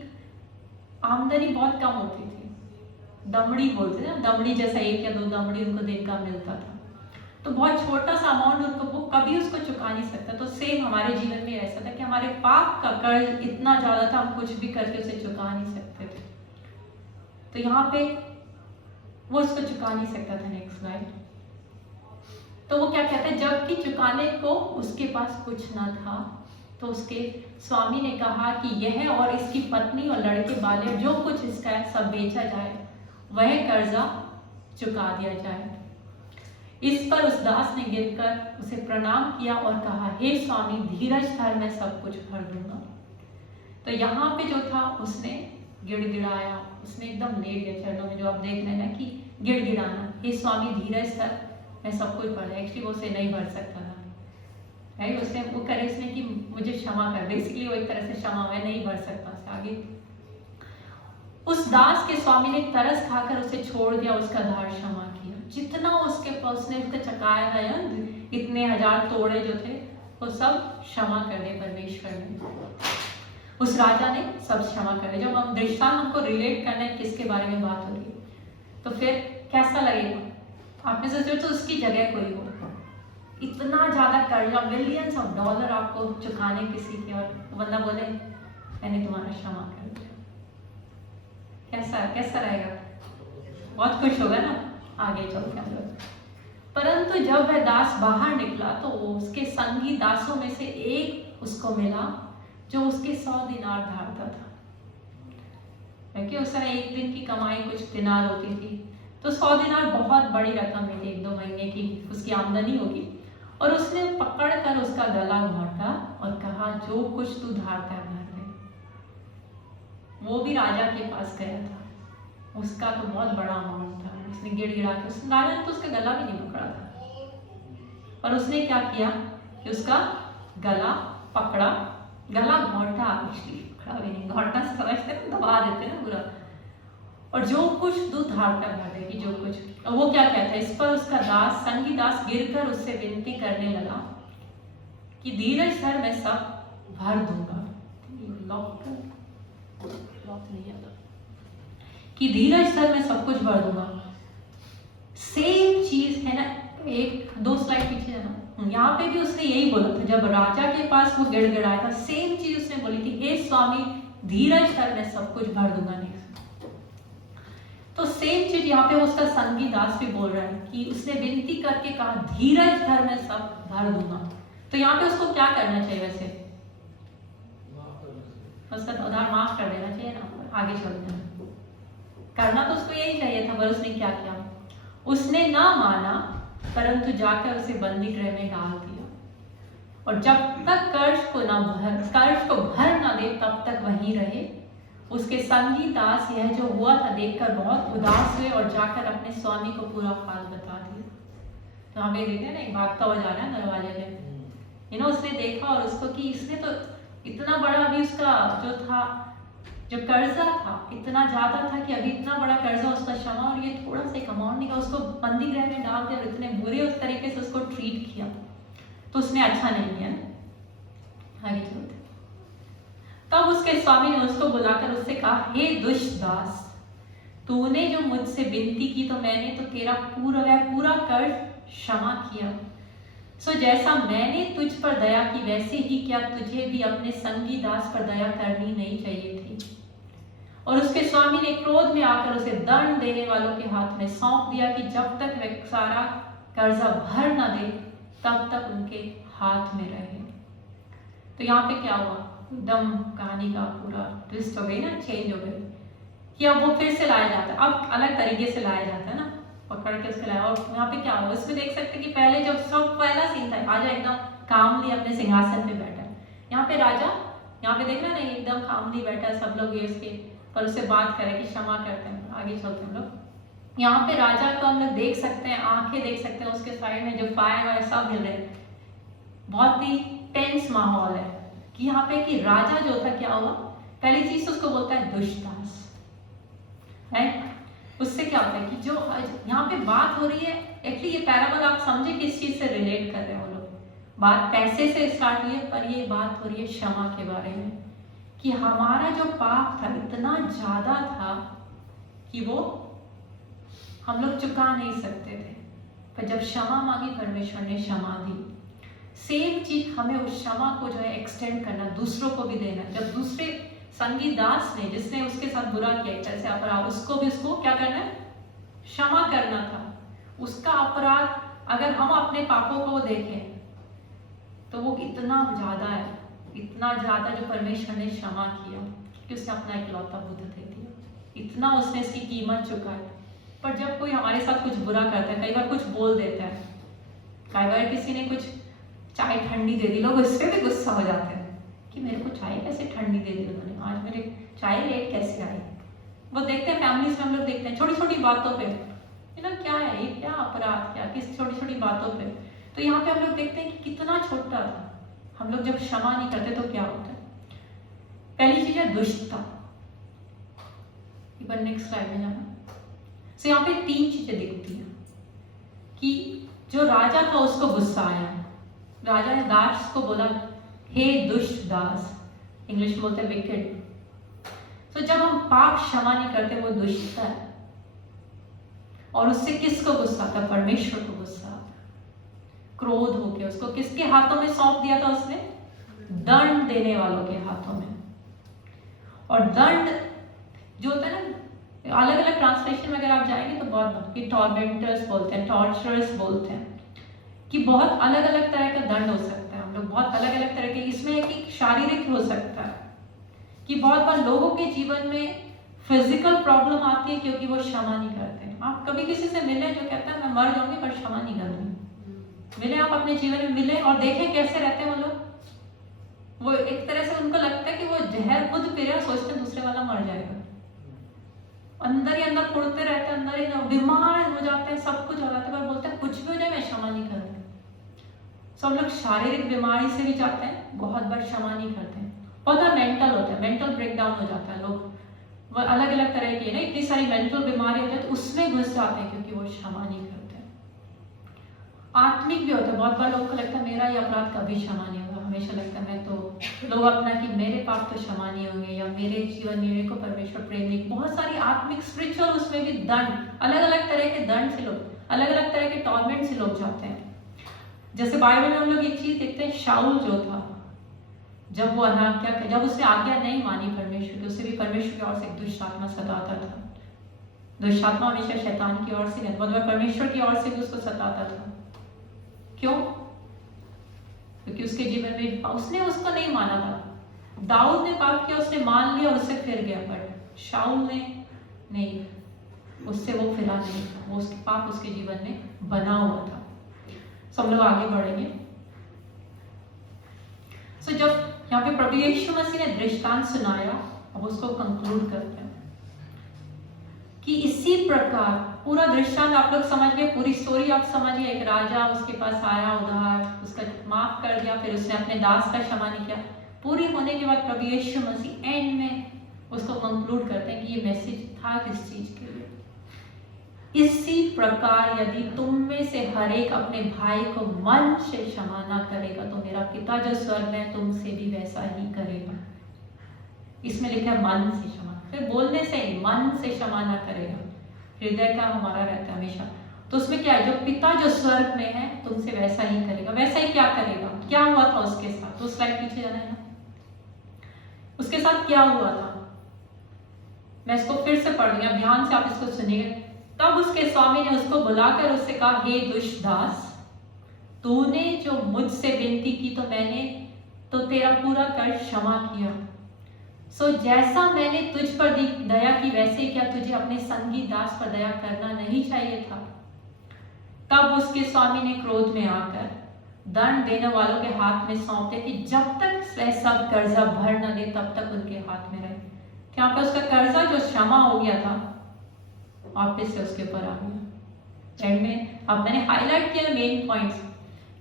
आमदनी बहुत कम होती थी, दमड़ी बोलते हैं ना, दमड़ी जैसा 1 या 2 दमड़ी उनको दिन का मिलता था। तो बहुत छोटा सा अमाउंट उनको, वो कभी उसको चुका नहीं सकता। तो सेम हमारे जीवन में ऐसा था कि हमारे पाप का कर्ज इतना ज्यादा था, हम कुछ भी करके उसे चुका नहीं सकते थे। तो यहाँ पे वो उसको चुका नहीं सकता था। Next slide. तो वो क्या कहते हैं, जबकि चुकाने को उसके पास कुछ न था, तो उसके स्वामी ने कहा कि यह और इसकी पत्नी और लड़के वाले जो कुछ इसका है सब बेचा जाए, वह कर्जा चुका दिया जाए। इस पर उस दास ने गिरकर उसे प्रणाम किया और कहा, हे स्वामी, धीरज धर, मैं सब कुछ भर दूंगा। तो यहाँ पे जो था, उसने गिड़गिड़ाया, उसने एकदम लेट गया चरणों में, जो आप देख रहे हैं ना कि गिड़गिड़ाना, हे स्वामी धीरज धर, मैं सब कुछ भर। एक्चुअली वो उसे नहीं भर सकता था, राइट। उसने वो करे उसने कि मुझे क्षमा कर, बेसिकली वो एक तरह से क्षमा, मैं नहीं भर सकता। आगे उस दास के स्वामी ने तरस खाकर उसे छोड़ दिया, उसका धार क्षमा किया। जितना उसके पास उसने उसका चकाया था, इतने 1000 तोड़े जो थे, वो सब क्षमा कर दिए परमेश्वर ने। उस राजा ने सब क्षमा कर दिया। जब हम दृष्टांत हमको रिलेट करना है किसके बारे में बात हो रही है, तो फिर कैसा लगेगा? आप में से तो उसकी जगह कोई हो, इतना ज्यादा कर्जा, मिलियंस ऑफ डॉलर आपको चुकाने किसी के, और बंदा बोले मैंने तुम्हारा क्षमा कर दिया, कैसा रहेगा? बहुत खुश होगा ना। आगे चलते हम लोग। परंतु जब वह दास बाहर निकला तो उसके संगी दासों में से एक उसको मिला जो उसके 100 दिनार धारता था, क्योंकि उस समय एक दिन की कमाई कुछ दिनार होती थी। तो 100 दिनार बहुत बड़ी रकम है, 1-2 महीने की उसकी आमदनी होगी। और उसने पकड़कर उसका गला घोंटा और कहा, जो कुछ तू धारता है भर दे। वो भी राजा के पास गया था, उसका तो बहुत बड़ा अमाउंट था। उसने गिड़गिड़ा के, उस राजा ने तो उसका गला भी नहीं पकड़ा था, और उसने क्या किया कि उसका गला पकड़ा, गला घोंटा, पकड़ा भी नहीं, घोंटा समझते ना, दबा देते ना पूरा। और जो कुछ तू धारता भर देगी, जो कुछ। और वो क्या कहता है, इस पर उसका दास, संगी दास, गिरकर उससे विनती करने लगा कि धीरज धर, मैं सब भर दूंगा। लॉक नहीं आता, कि धीरज धर, मैं सब कुछ भर दूंगा। सेम चीज है ना, 1-2 स्लाइड पीछे जाना, यहाँ पे भी उसने यही बोला था। जब राजा के पास वो गिड़गिड़ाया था, सेम चीज उसने बोली थी, हे स्वामी धीरज धर, मैं सब कुछ भर दूंगा। नहीं, तो सेम चीज यहाँ पे उसका संगी दास भी बोल रहा है कि उसने विनती करके कहा, धीरज धर, मैं सब भर दूंगा। तो यहाँ पे उसको क्या करना चाहिए? वैसे उसका उधार माफ कर देना चाहिए ना। आगे चलते हैं। करना तो उसको यही चाहिए था, पर उसने क्या किया? उसने ना माना, परंतु जाकर उसे बंदी गृह में डाल दिया, और जब तक कर्ज को भर ना दे तब तक वहीं रहे। उसके संगी दास यह जो हुआ था देखकर बहुत उदास हुए और जाकर अपने स्वामी को पूरा हाल बता दिया। तो हमें देखते हैं ना, एक भागता हुआ जा रहा है दरवाजे पे, उसने देखा, और उसको कि इसने तो इतना बड़ा, अभी उसका जो कर्जा था इतना ज्यादा था कि अभी इतना बड़ा कर्जा उसका क्षमा, और ये थोड़ा सा अमाउंट नहीं का, उसको बंदी गृह में डाल दिया, और इतने बुरे उस तरीके से उसको ट्रीट किया। तो उसने अच्छा नहीं किया। आगे चलते। तब उसके स्वामी ने उसको बुलाकर उससे कहा, हे दुष्ट दास, तूने जो मुझसे विनती की तो मैंने तो तेरा पूरा कर्ज क्षमा किया। सो जैसा मैंने तुझ पर दया की वैसे ही क्या तुझे भी अपने संगी दास पर दया करनी नहीं चाहिए थी। और उसके स्वामी ने क्रोध में आकर उसे दंड देने वालों के हाथ में सौंप दिया कि जब तक वह सारा कर्जा भर न दे तब तक उनके हाथ में रहे। तो यहाँ पे क्या हुआ, एकदम कहानी का पूरा ट्विस्ट हो गई ना, चेंज हो गई कि अब वो फिर से लाया जाता है, अब अलग तरीके से लाया जाता है ना, पकड़ के उसके लाया। और यहाँ पे क्या हुआ, इसमें देख सकते हैं कि पहले जब सब पहला सीन था, राजा एकदम कामली अपने सिंहासन पे बैठा है। यहाँ पे राजा, यहाँ पे देखना नहीं, एकदम कामली बैठा है, सब लोग ये उसके पर उससे बात करें कि क्षमा करते हैं। आगे चलते हम लोग, यहाँ पे राजा को हम लोग देख सकते हैं, आंखें देख सकते हैं, उसके साइड में जो फायर वायर सब हिल रहे हैं, बहुत ही टेंस माहौल है कि यहाँ पे कि राजा जो था क्या हुआ, पहली चीज उसको बोलता है दुष्टास है। उससे क्या होता है कि जो यहाँ पे बात हो रही है, एक्चुअली ये पैराबल आप समझे किस चीज से रिलेट कर रहे हैं वो लोग, बात पैसे से स्टार्ट हुई है पर ये बात हो रही है क्षमा के बारे में, कि हमारा जो पाप था इतना ज्यादा था कि वो हम लोग चुका नहीं सकते थे, पर जब क्षमा मांगी परमेश्वर ने क्षमा दी। सेम चीज हमें उस क्षमा को जो है एक्सटेंड करना, दूसरों को भी देना। जब दूसरे संगी दास ने, जिसने उसके साथ बुरा किया एक तरह से अपराध, उसको भी उसको क्या करना है, क्षमा करना था। उसका अपराध अगर हम अपने पापों को देखें तो वो इतना ज्यादा है, इतना ज्यादा जो परमेश्वर ने क्षमा किया कि उसने अपना इकलौता पुत्र दे दिया, इतना उसने इसकी कीमत चुकाई। पर जब कोई हमारे साथ कुछ बुरा करता है, कई बार कुछ बोल देता है, कई बार किसी ने कुछ चाय ठंडी दे दी, लोग उससे भी गुस्सा हो जाते हैं कि मेरे को चाय कैसे ठंडी दे दी उन्होंने, आज मेरे चाय लेट कैसे आई। वो देखते हैं फैमिलीज में, हम लोग देखते हैं छोटी छोटी बातों पे, क्या है ये, क्या अपराध, क्या किस छोटी छोटी बातों पे। तो यहाँ पे हम लोग देखते हैं कि कितना छोटा था। हम लोग जब क्षमा नहीं करते तो क्या होता है, पहली चीज है दुष्टता। एक बार नेक्स्ट स्लाइड में जाना। तो यहाँ पे तीन चीजें दिखती हैं कि जो राजा था उसको गुस्सा आया, राजा ने दास को बोला, हे दुष्ट दास, इंग्लिश में बोलते हैं विकेड। तो जब हम पाप क्षमा नहीं करते वो दुष्टता है, और उससे किसको गुस्सा आता, परमेश्वर को गुस्सा आता, क्रोध होके उसको किसके हाथों में सौंप दिया था उसने, दंड देने वालों के हाथों में। और दंड जो होता है ना, अलग अलग ट्रांसलेशन में अगर आप जाएंगे तो बहुत टॉर्मेंटर्स बोलते हैं, टॉर्चरर्स बोलते हैं, कि बहुत अलग अलग तरह का दंड हो सकता है। हम लोग बहुत अलग अलग तरह के, इसमें है कि शारीरिक हो सकता है, कि बहुत बार लोगों के जीवन में फिजिकल प्रॉब्लम आती है क्योंकि वो क्षमा नहीं करते। आप कभी किसी से मिले जो कहता है मैं मर जाऊंगी पर क्षमा नहीं करूंगी, मिले आप अपने जीवन में मिले और देखें कैसे रहते हैं वो लोग। वो एक तरह से उनको लगता है कि वो जहर खुद पी रहे, सोचते हैं दूसरे वाला मर जाएगा, अंदर ही अंदर कुड़ते रहते हैं, अंदर ही बीमार हो जाते हैं, सब कुछ हो जाता है, पर बोलते हैं कुछ भी हो जाए मैं क्षमा नहीं करूंगी। सब लोग शारीरिक बीमारी से भी जाते हैं, बहुत बार क्षमा नहीं करते हैं। बहुत बार मेंटल होता है, मेंटल ब्रेकडाउन हो जाता है, लोग वो अलग अलग तरह की ना इतनी सारी मेंटल बीमारी हो जाए तो उसमें घुस जाते हैं क्योंकि वो क्षमा नहीं करते। आत्मिक भी होता है, बहुत बार लोगों को लगता है मेरा ये अपराध कभी क्षमा नहीं होगा, हमेशा लगता है मैं तो लोग अपना कि मेरे पाप तो क्षमा नहीं होंगे, या मेरे जीवन में मेरे को परमेश्वर प्रेम नहीं। बहुत सारी आत्मिक स्पिरिचुअल उसमें भी दंड, अलग अलग तरह के दंड से लोग, अलग अलग तरह के टॉर्मेंट से लोग जाते हैं। जैसे बाइबल में हम लोग एक चीज देखते हैं, शाऊल जो था, जब वो अनाज्ञा, जब उसने आज्ञा नहीं मानी परमेश्वर की, उसे भी परमेश्वर की ओर से एक दुष्ट आत्मा सताता था। दुष्ट आत्मा हमेशा शैतान की ओर से नहीं, मतलब परमेश्वर की ओर से भी उसको सताता था। क्यों? क्योंकि उसके जीवन में उसने उसको नहीं माना था। दाऊद ने पाप किया, उसने मान लिया और उससे फिर गया, बट शाऊल ने नहीं, उससे वो फिरा नहीं था, वो उसके पाप उसके जीवन में बना हुआ था। सब लोग आगे बढ़ेंगे। सो जब यहाँ पे प्रभु यीशु मसीह ने दृष्टांत सुनाया, अब उसको कंक्लूड करते हैं कि इसी प्रकार पूरा दृष्टांत आप लोग समझ गए, पूरी स्टोरी आप समझिए। एक राजा उसके पास आया उधार, उसका माफ कर दिया, फिर उसने अपने दास का क्षमा नहीं किया। पूरी होने के बाद प्रभु यीशु मसीह एंड में उसको कंक्लूड करते हैं कि ये मैसेज था किस चीज के लिए। इसी प्रकार यदि तुम में से हर एक अपने भाई को मन से क्षमा ना करेगा तो मेरा पिता जो स्वर्ग में तुमसे भी वैसा ही करेगा। इसमें लिखा है मन से क्षमा, फिर बोलने से ही मन से क्षमा ना करेगा, हृदय का हमारा रहता है हमेशा। तो उसमें क्या है, जो पिता जो स्वर्ग में है तुमसे वैसा ही करेगा। वैसा ही क्या करेगा, क्या हुआ था उसके साथ, तो स्लाइड पीछे जाना है ना, उसके साथ क्या हुआ था, मैं इसको फिर से पढ़ रही हूं, ध्यान से आप इसको सुनिए। तब उसके स्वामी ने उसको बुलाकर उससे कहा, हे दुष्ट दास, तूने जो मुझसे विनती की तो मैंने तो तेरा पूरा कर क्षमा किया। सो जैसा मैंने तुझ पर दया की वैसे क्या तुझे अपने संगी दास पर दया करना नहीं चाहिए था। तब उसके स्वामी ने क्रोध में आकर दंड देने वालों के हाथ में सौंप दिया कि जब तक वह सब कर्जा भर न दे तब तक उनके हाथ में रहे। क्या पर उसका कर्जा जो क्षमा हो गया था वापस से उसके ऊपर आ गया। एंड में अब मैंने हाईलाइट किया मेन पॉइंट्स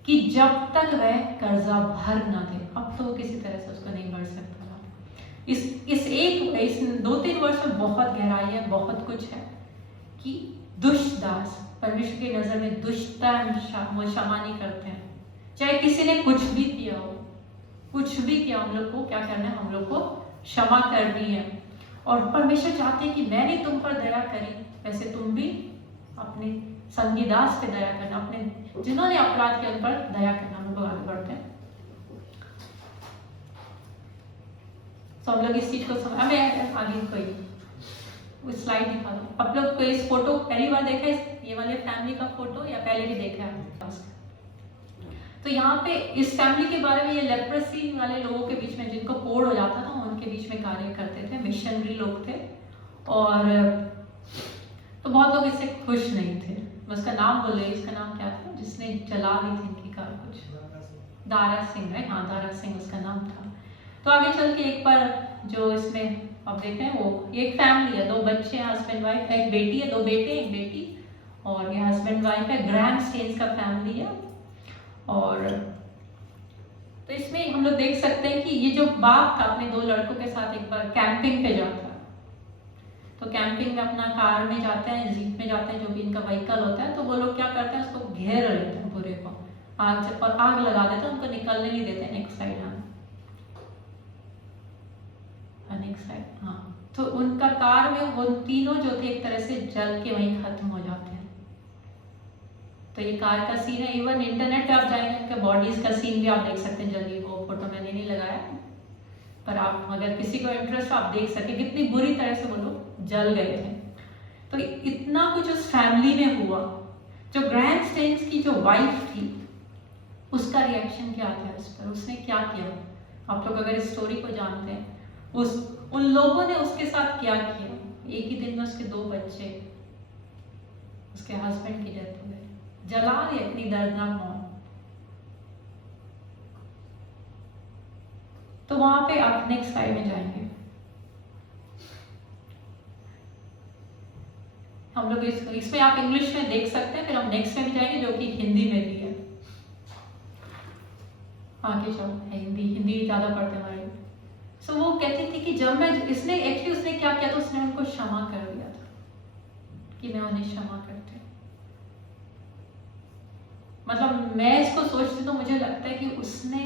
कि जब तक वह कर्जा भर न दे, अब तो वो किसी तरह से उसको नहीं भर सकता। इस 2-3 वर्ष में बहुत गहराई है, बहुत कुछ है कि दुष्ट दास परमेश्वर की नजर में दुष्टता वो क्षमा नहीं करते हैं। चाहे किसी ने कुछ भी किया हो, कुछ भी किया, हम लोग को क्या करना है, हम लोग को क्षमा करनी है। और परमेश्वर चाहते हैं कि मैंने तुम पर दया करी वैसे तुम भी अपने संगी दास पे दया करना, अपने जिन्होंने अपराध किया उन पर दया करना। हम लोग आगे बढ़ते हैं। तो हम लोग इस चीज को हमें आगे कोई स्लाइड दिखा दो। आप लोग को इस फोटो पहली बार देखा है, ये वाले फैमिली का फोटो, या पहले भी देखा है? तो यहाँ पे इस फैमिली के बारे में, ये लेप्रेसी वाले लोगों के बीच में जिनको कोढ़ हो जाता था उनके बीच में कार्य करते थे, मिशनरी लोग थे। और तो बहुत लोग इससे खुश नहीं थे। मैं उसका नाम बोल रही, इसका नाम क्या था जिसने जला दी थी इनकी कार, कुछ दारा सिंह है, हाँ दारा सिंह उसका नाम था। तो आगे चल के एक बार जो इसमें आप देख रहे हैं वो एक फैमिली है, 2 बच्चे हैं, हस्बैंड वाइफ, एक बेटी है, 2 बेटे एक बेटी, और ये हस्बैंड वाइफ है। ग्रैंड स्टेन्स का फैमिली है। और तो इसमें हम लोग देख सकते हैं कि ये जो बाप था अपने 2 लड़कों के साथ एक बार कैंपिंग पे जाता है। तो कैंपिंग में अपना कार में जाते हैं, जीप में जाते हैं, जो भी इनका व्हीकल होता है। तो वो लोग क्या करते हैं, उसको घेर लेते हैं पूरे को, आग से, और आग लगा देते हैं, उनको निकलने नहीं देते। नेक्स्ट साइड, नेक्स्ट साइड, हाँ। तो उनका कार में वो तीनों जो थे एक तरह से जल के वहीं खत्म हो जाते हैं। तो ये कार का सीन है। इवन इंटरनेट पे आप जाएंगे उनके बॉडीज का सीन भी आप देख सकते हैं जली। वो फोटो मैंने नहीं लगाया, पर आप अगर किसी को इंटरेस्ट आप देख सके कितनी बुरी तरह से वो लोग जल गए थे। तो इतना कुछ उस फैमिली में हुआ। जो ग्रैंड स्टेन्स की जो वाइफ थी उसका रिएक्शन क्या था इस पर, उसने क्या किया? आप लोग अगर इस स्टोरी को जानते हैं, उन लोगों ने उसके साथ क्या किया। एक ही दिन में उसके 2 बच्चे, उसके हस्बैंड की डेथ हो गई, जला दी अपनी दर्दनाक मौत। तो वहां पे आप नेक्स्ट स्लाइड में जाएंगे। हम लोग इसमें आप इंग्लिश में देख सकते हैं, फिर हम नेक्स्ट में भी जाएंगे जो कि हिंदी में भी है। आगे जाओ, हिंदी ज्यादा पढ़ते हमारे। सो वो कहती थी कि जब मैं इसने एक्चुअली उसने क्या किया, तो उसने उनको क्षमा कर दिया था कि मैं उन्हें क्षमा करती हूँ। मतलब मैं इसको सोचती तो मुझे लगता है कि उसने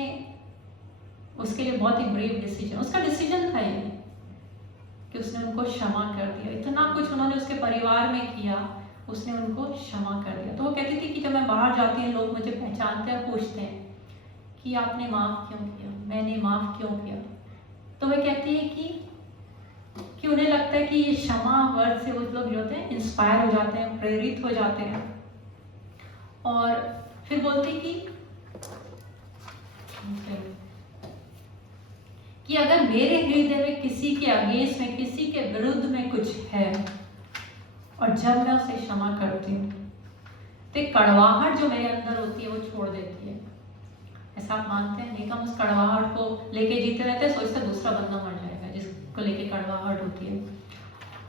उसके लिए बहुत ही ब्रेव डिसीजन, उसका डिसीजन था ये कि उसने उनको क्षमा कर दिया। इतना कुछ उन्होंने उसके परिवार में किया, उसने उनको क्षमा कर दिया। तो वो कहती थी कि जब मैं बाहर जाती हूँ लोग मुझे पहचानते हैं, पूछते हैं कि आपने माफ क्यों किया, मैंने माफ क्यों किया। तो वे कहती है कि उन्हें लगता है कि ये क्षमा वर्ड से वो लोग जो होते हैं इंस्पायर हो जाते हैं, प्रेरित हो जाते हैं। और फिर बोलती कि अगर मेरे हृदय में किसी के अगेंस्ट में, किसी के विरुद्ध में कुछ है और जब मैं उसे क्षमा करती हूँ तो कड़वाहट जो मेरे अंदर होती है वो छोड़ देती है। ऐसा आप मानते हैं? नहीं, हम उस कड़वाहट को लेके जीते रहते हैं, सोचते दूसरा बंदा मर जाएगा जिसको लेके कड़वाहट होती है।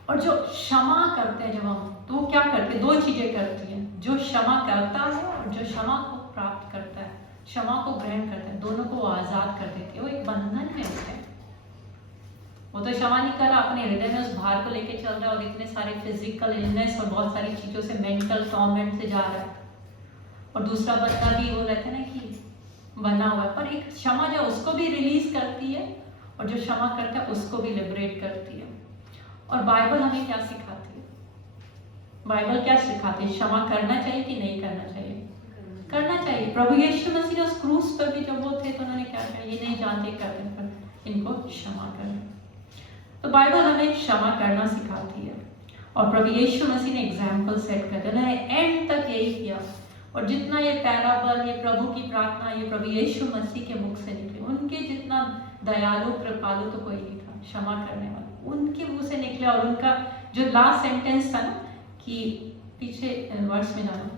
और जो क्षमा करते हैं जब हम, तो वो क्या करते हैं? 2 चीजें करती हैं। जो क्षमा करता है और जो क्षमा को प्राप्त करता है, क्षमा को ग्रहण करता है, दोनों को आजाद कर देती है। वो एक बंधन में होते हैं। वो तो क्षमा नहीं कर रहा, अपने हृदय में उस भार को लेके चल रहा है और इतने सारे फिजिकल इलनेस और बहुत सारी चीजों से, मेंटल टॉर्मेंट से जा रहा है। और दूसरा बंदा भी वो रहता है ना कि बना हुआ है। पर एक क्षमा जो उसको भी रिलीज करती है और जो क्षमा करता है उसको भी लिबरेट करती है। और बाइबल हमें क्या सिखाती है? बाइबल क्या सिखाती है? क्षमा करना चाहिए कि नहीं करना चाहिए? करना चाहिए। प्रभु यीशु मसीह ने उस क्रूस पर भी जब वो थे तो उन्होंने क्या कहा? ये नहीं जानते करते पर इनको क्षमा करें। तो बाइबल हमें क्षमा करना सिखाती है और प्रभु यीशु मसीह ने एग्जाम्पल सेट कर दिया, उन्होंने एंड तक यही किया। और जितना ये पैराबल, ये प्रभु की प्रार्थना, ये प्रभु यीशु मसीह के मुख से निकले, उनके जितना दयालु कृपालु तो कोई नहीं था क्षमा करने वाला, उनके मुंह से निकले। और उनका जो लास्ट सेंटेंस था ना कि पीछे वर्स में जाना,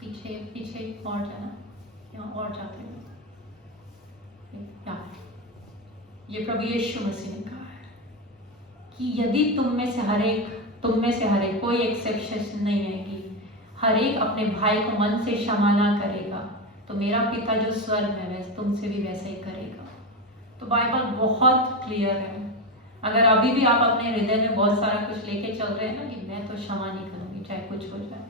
पीछे पीछे और जाना, यहाँ और जाते हैं, ये प्रभु यीशु मसीह ने कहा है कि यदि तुम में से हर एक कोई एक्सेप्शन नहीं है कि हर एक अपने भाई को मन से क्षमा ना करेगा तो मेरा पिता जो स्वर्ग में है तुमसे भी वैसा ही करेगा। तो बाइबल बहुत क्लियर है। अगर अभी भी आप अपने हृदय में बहुत सारा कुछ लेके चल रहे हैं ना कि मैं तो क्षमा नहीं करूंगी चाहे कुछ हो जाए,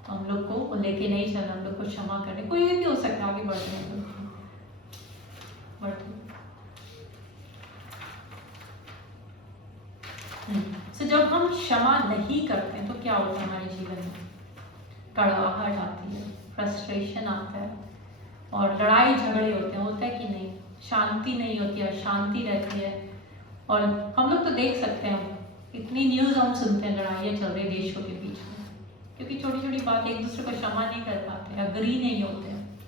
तो हम लोग को लेके नहीं चलना, हम लोग को क्षमा करने, कोई भी हो सकता है, आगे बढ़ते हैं तो जब हम क्षमा नहीं करते हैं तो क्या होता है हमारे जीवन में? कड़वाहट आती है, फ्रस्ट्रेशन आता है और लड़ाई झगड़े होते हैं कि नहीं, शांति नहीं होती है, अशांति रहती है। और हम लोग तो देख सकते हैं, इतनी न्यूज़ हम सुनते हैं, लड़ाइयाँ चल रही देशों के बीच में, क्योंकि छोटी छोटी बात एक दूसरे को क्षमा नहीं कर पाते, अग्री नहीं होते हैं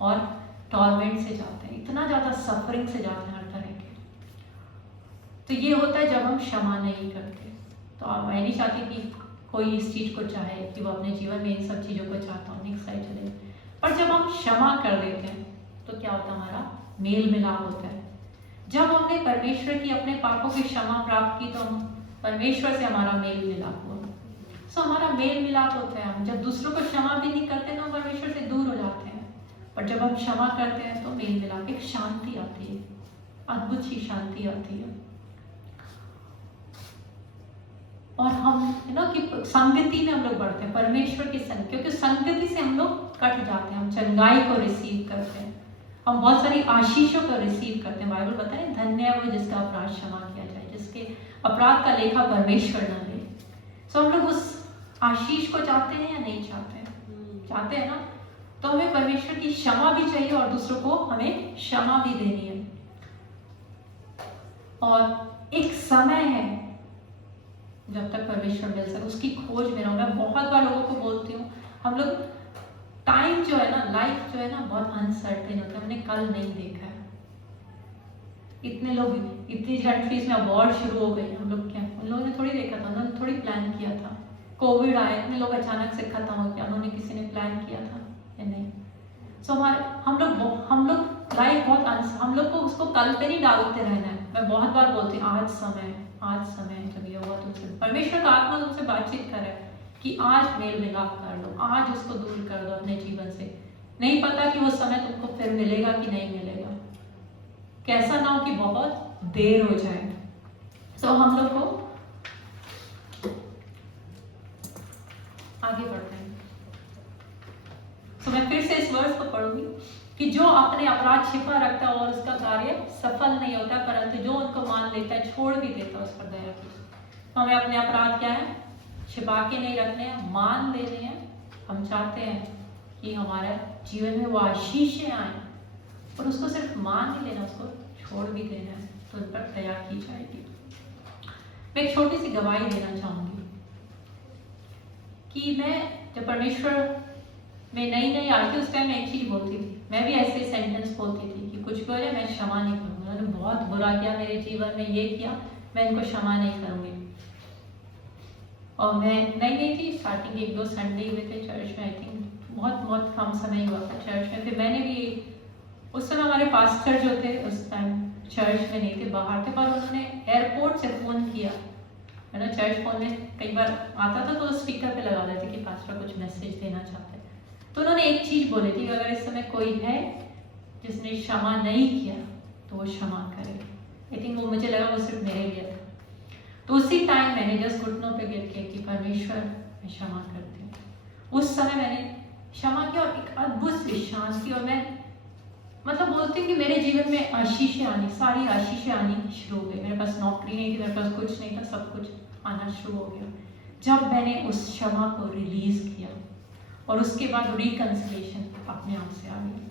और टॉर्मेंट से जाते हैं, इतना ज़्यादा सफरिंग से जाते हैं हर तरह के। तो ये होता है जब हम क्षमा नहीं करते। तो मैं नहीं चाहती कि कोई इस चीज़ को चाहे कि वो अपने जीवन में इन सब चीज़ों को चाहता हूँ, नेक्स्ट साइड चले। पर जब हम क्षमा कर देते हैं तो क्या होता है? हमारा मेल मिलाप होता है। जब हमने परमेश्वर की अपने पापों की क्षमा प्राप्त की तो हम परमेश्वर से हमारा मेल मिलाप हुआ। सो हमारा मेल मिलाप होता है। हम जब दूसरों को क्षमा भी नहीं करते तो हम परमेश्वर से दूर हो जाते हैं, पर जब हम क्षमा करते हैं तो मेल मिलाप, एक शांति आती है, अद्भुत सी शांति आती है। और हम कि संगति में हम लोग बढ़ते हैं, परमेश्वर की संगति, क्योंकि संगति से हम लोग कट जाते हैं, हम चंगाई को रिसीव करते हैं, हम बहुत सारी आशीषों को रिसीव करते हैं। बाइबल बताता है धन्य है वो जिसका अपराध क्षमा किया जाए, जिसके अपराध का लेखा परमेश्वर न ले। सो हम लोग उस आशीष को चाहते हैं या नहीं चाहते हैं? चाहते हैं ना। तो हमें परमेश्वर की क्षमा भी चाहिए और दूसरों को हमें क्षमा भी देनी है। और एक समय है जब तक परमेश्वर मिल सके, उसकी खोज में रहूं। मैं बहुत बार लोगों को बोलती हूँ, हम लोग टाइम जो है ना, लाइफ जो है ना, बहुत अनसर्टेन होता है, हमने कल नहीं देखा है। इतने लोग, इतनी कंट्रीज में वॉर शुरू हो गई, हम लोग क्या, उन लोगों ने थोड़ी देखा था, उन्होंने थोड़ी प्लान किया था। कोविड आया, इतने लोग अचानक से खत्म हो गया, उन्होंने किसी ने प्लान किया था या नहीं? सो हम लोग लाइफ बहुत हम लोग को उसको कल पे नहीं डालते रहना है। मैं बहुत बार बोलती हूँ आज समय जब ये हुआ तुमसे, परमेश्वर का आत्मा तुमसे बातचीत करे कि आज मेल मिलाप कर लो, आज उसको दूर कर दो अपने जीवन से। नहीं पता कि वो समय तुमको फिर मिलेगा कि नहीं मिलेगा, कैसा ना हो कि बहुत देर हो जाए। सो हम लोग को आगे बढ़ते हैं। तो मैं फिर से इस वर्स को पढ़ूंगी कि जो अपने अपराध छिपा रखता है और उसका कार्य सफल नहीं होता, परंतु जो उनको मान लेता है, छोड़ भी देता है, उस पर दया की। तो हमें अपने अपराध क्या है? छिपा के नहीं रखने हैं, मान लेने हैं। हम चाहते हैं कि हमारे जीवन में वो आशीषें आए, और उसको सिर्फ मान नहीं लेना, उसको छोड़ भी देना है, तो उन पर दया की जाएगी। मैं एक छोटी सी गवाही देना चाहूंगी कि मैं जब परमेश्वर मैं नई आई थी उस टाइम मैं एक चीज बोलती थी, मैं भी ऐसे सेंटेंस बोलती थी कि कुछ भी हो जाए मैं क्षमा नहीं करूँगी। उन्होंने बहुत बुरा किया मेरे जीवन में, ये किया, मैं इनको क्षमा नहीं करूँगी। और मैं नई थी, स्टार्टिंग 1-2 संडे हुए थे चर्च में, आई थिंक बहुत कम समय हुआ था चर्च में। फिर मैंने भी, उस समय हमारे पास्टर जो थे उस टाइम चर्च में नहीं थे, बाहर थे, पर उन्होंने एयरपोर्ट से फ़ोन किया, है ना। चर्च फ़ोन में कई बार आता था तो स्पीकर पे लगा देते कि पास्टर कुछ मैसेज देना चाहते हैं। तो उन्होंने एक चीज बोली थी कि अगर इस समय कोई है जिसने क्षमा नहीं किया तो वो क्षमा करे। आई थिंक वो, मुझे लगा वो सिर्फ मेरे लिए था। तो उसी टाइम मैंने जस्ट घुटनों पे गिर के कि परमेश्वर मैं क्षमा करती हूँ। उस समय मैंने क्षमा किया और एक अद्भुत सी शांति, और मैं मतलब बोलते हैं कि मेरे जीवन में आशीषें आनी, सारी आशीषें आनी शुरू हो गई। मेरे पास नौकरी नहीं थी, मेरे पास कुछ नहीं था, सब कुछ आना शुरू हो गया जब मैंने उस क्षमा को रिलीज किया, और उसके बाद रिकंसिलिएशन अपने आप से आ गई।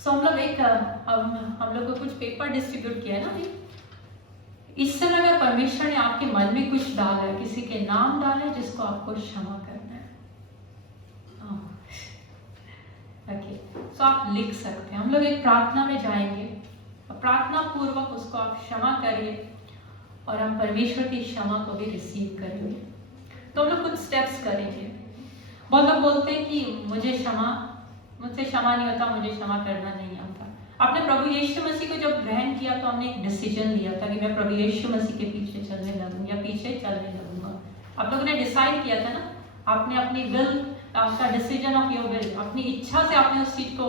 सो हम लोग हम लोग को कुछ पेपर डिस्ट्रीब्यूट किया है ना अभी। इस समय अगर परमेश्वर ने आपके मन में कुछ डाला है, किसी के नाम डाले जिसको आपको क्षमा करना है, ओके, सो आप लिख सकते हैं। हम लोग एक प्रार्थना में जाएंगे, प्रार्थना पूर्वक उसको आप क्षमा करिए और हम परमेश्वर की क्षमा को भी रिसीव करेंगे। तो हम लोग कुछ स्टेप्स करेंगे। बहुत लोग बोलते हैं कि मुझसे क्षमा नहीं होता, मुझे क्षमा करना नहीं आता। आपने प्रभु यीशु मसीह को जब ग्रहण किया तो हमने एक डिसीजन लिया था कि मैं प्रभु यीशु मसीह के पीछे चलने लगूँ या पीछे चलने लगूंगा। आप लोगों ने डिसाइड किया था ना, आपने अपनी विल, आपका डिसीजन ऑफ योर विल, अपनी इच्छा से आपने उस चीज को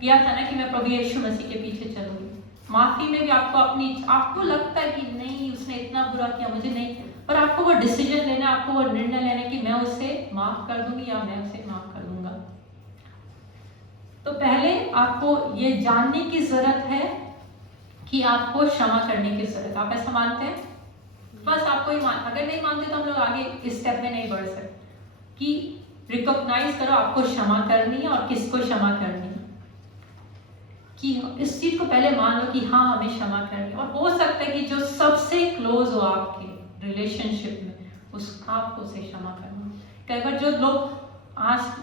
किया था ना कि मैं प्रभु यीशु मसीह के पीछे चलूंगी। माफी में भी आपको लगता है कि नहीं उसने इतना बुरा किया, मुझे नहीं, पर आपको वो डिसीजन लेना, आपको वो निर्णय लेना कि मैं उसे माफ कर दूंगी या मैं उसे माफ कर दूंगा। तो पहले आपको ये जानने की जरूरत है कि आपको क्षमा करने की जरूरत। आप ऐसा मानते हैं? बस आपको ही अगर नहीं मानते तो हम लोग आगे इस स्टेप में नहीं बढ़ सकते कि रिकॉग्नाइज करो आपको क्षमा करनी है और किसको क्षमा करनी है, कि इस चीज को पहले मान लो कि हाँ हमें क्षमा करनी है। और हो सकता है कि जो सबसे क्लोज हो आपके रिलेशनशिप में, आपको उसे क्षमा करना। कई बार जो लोग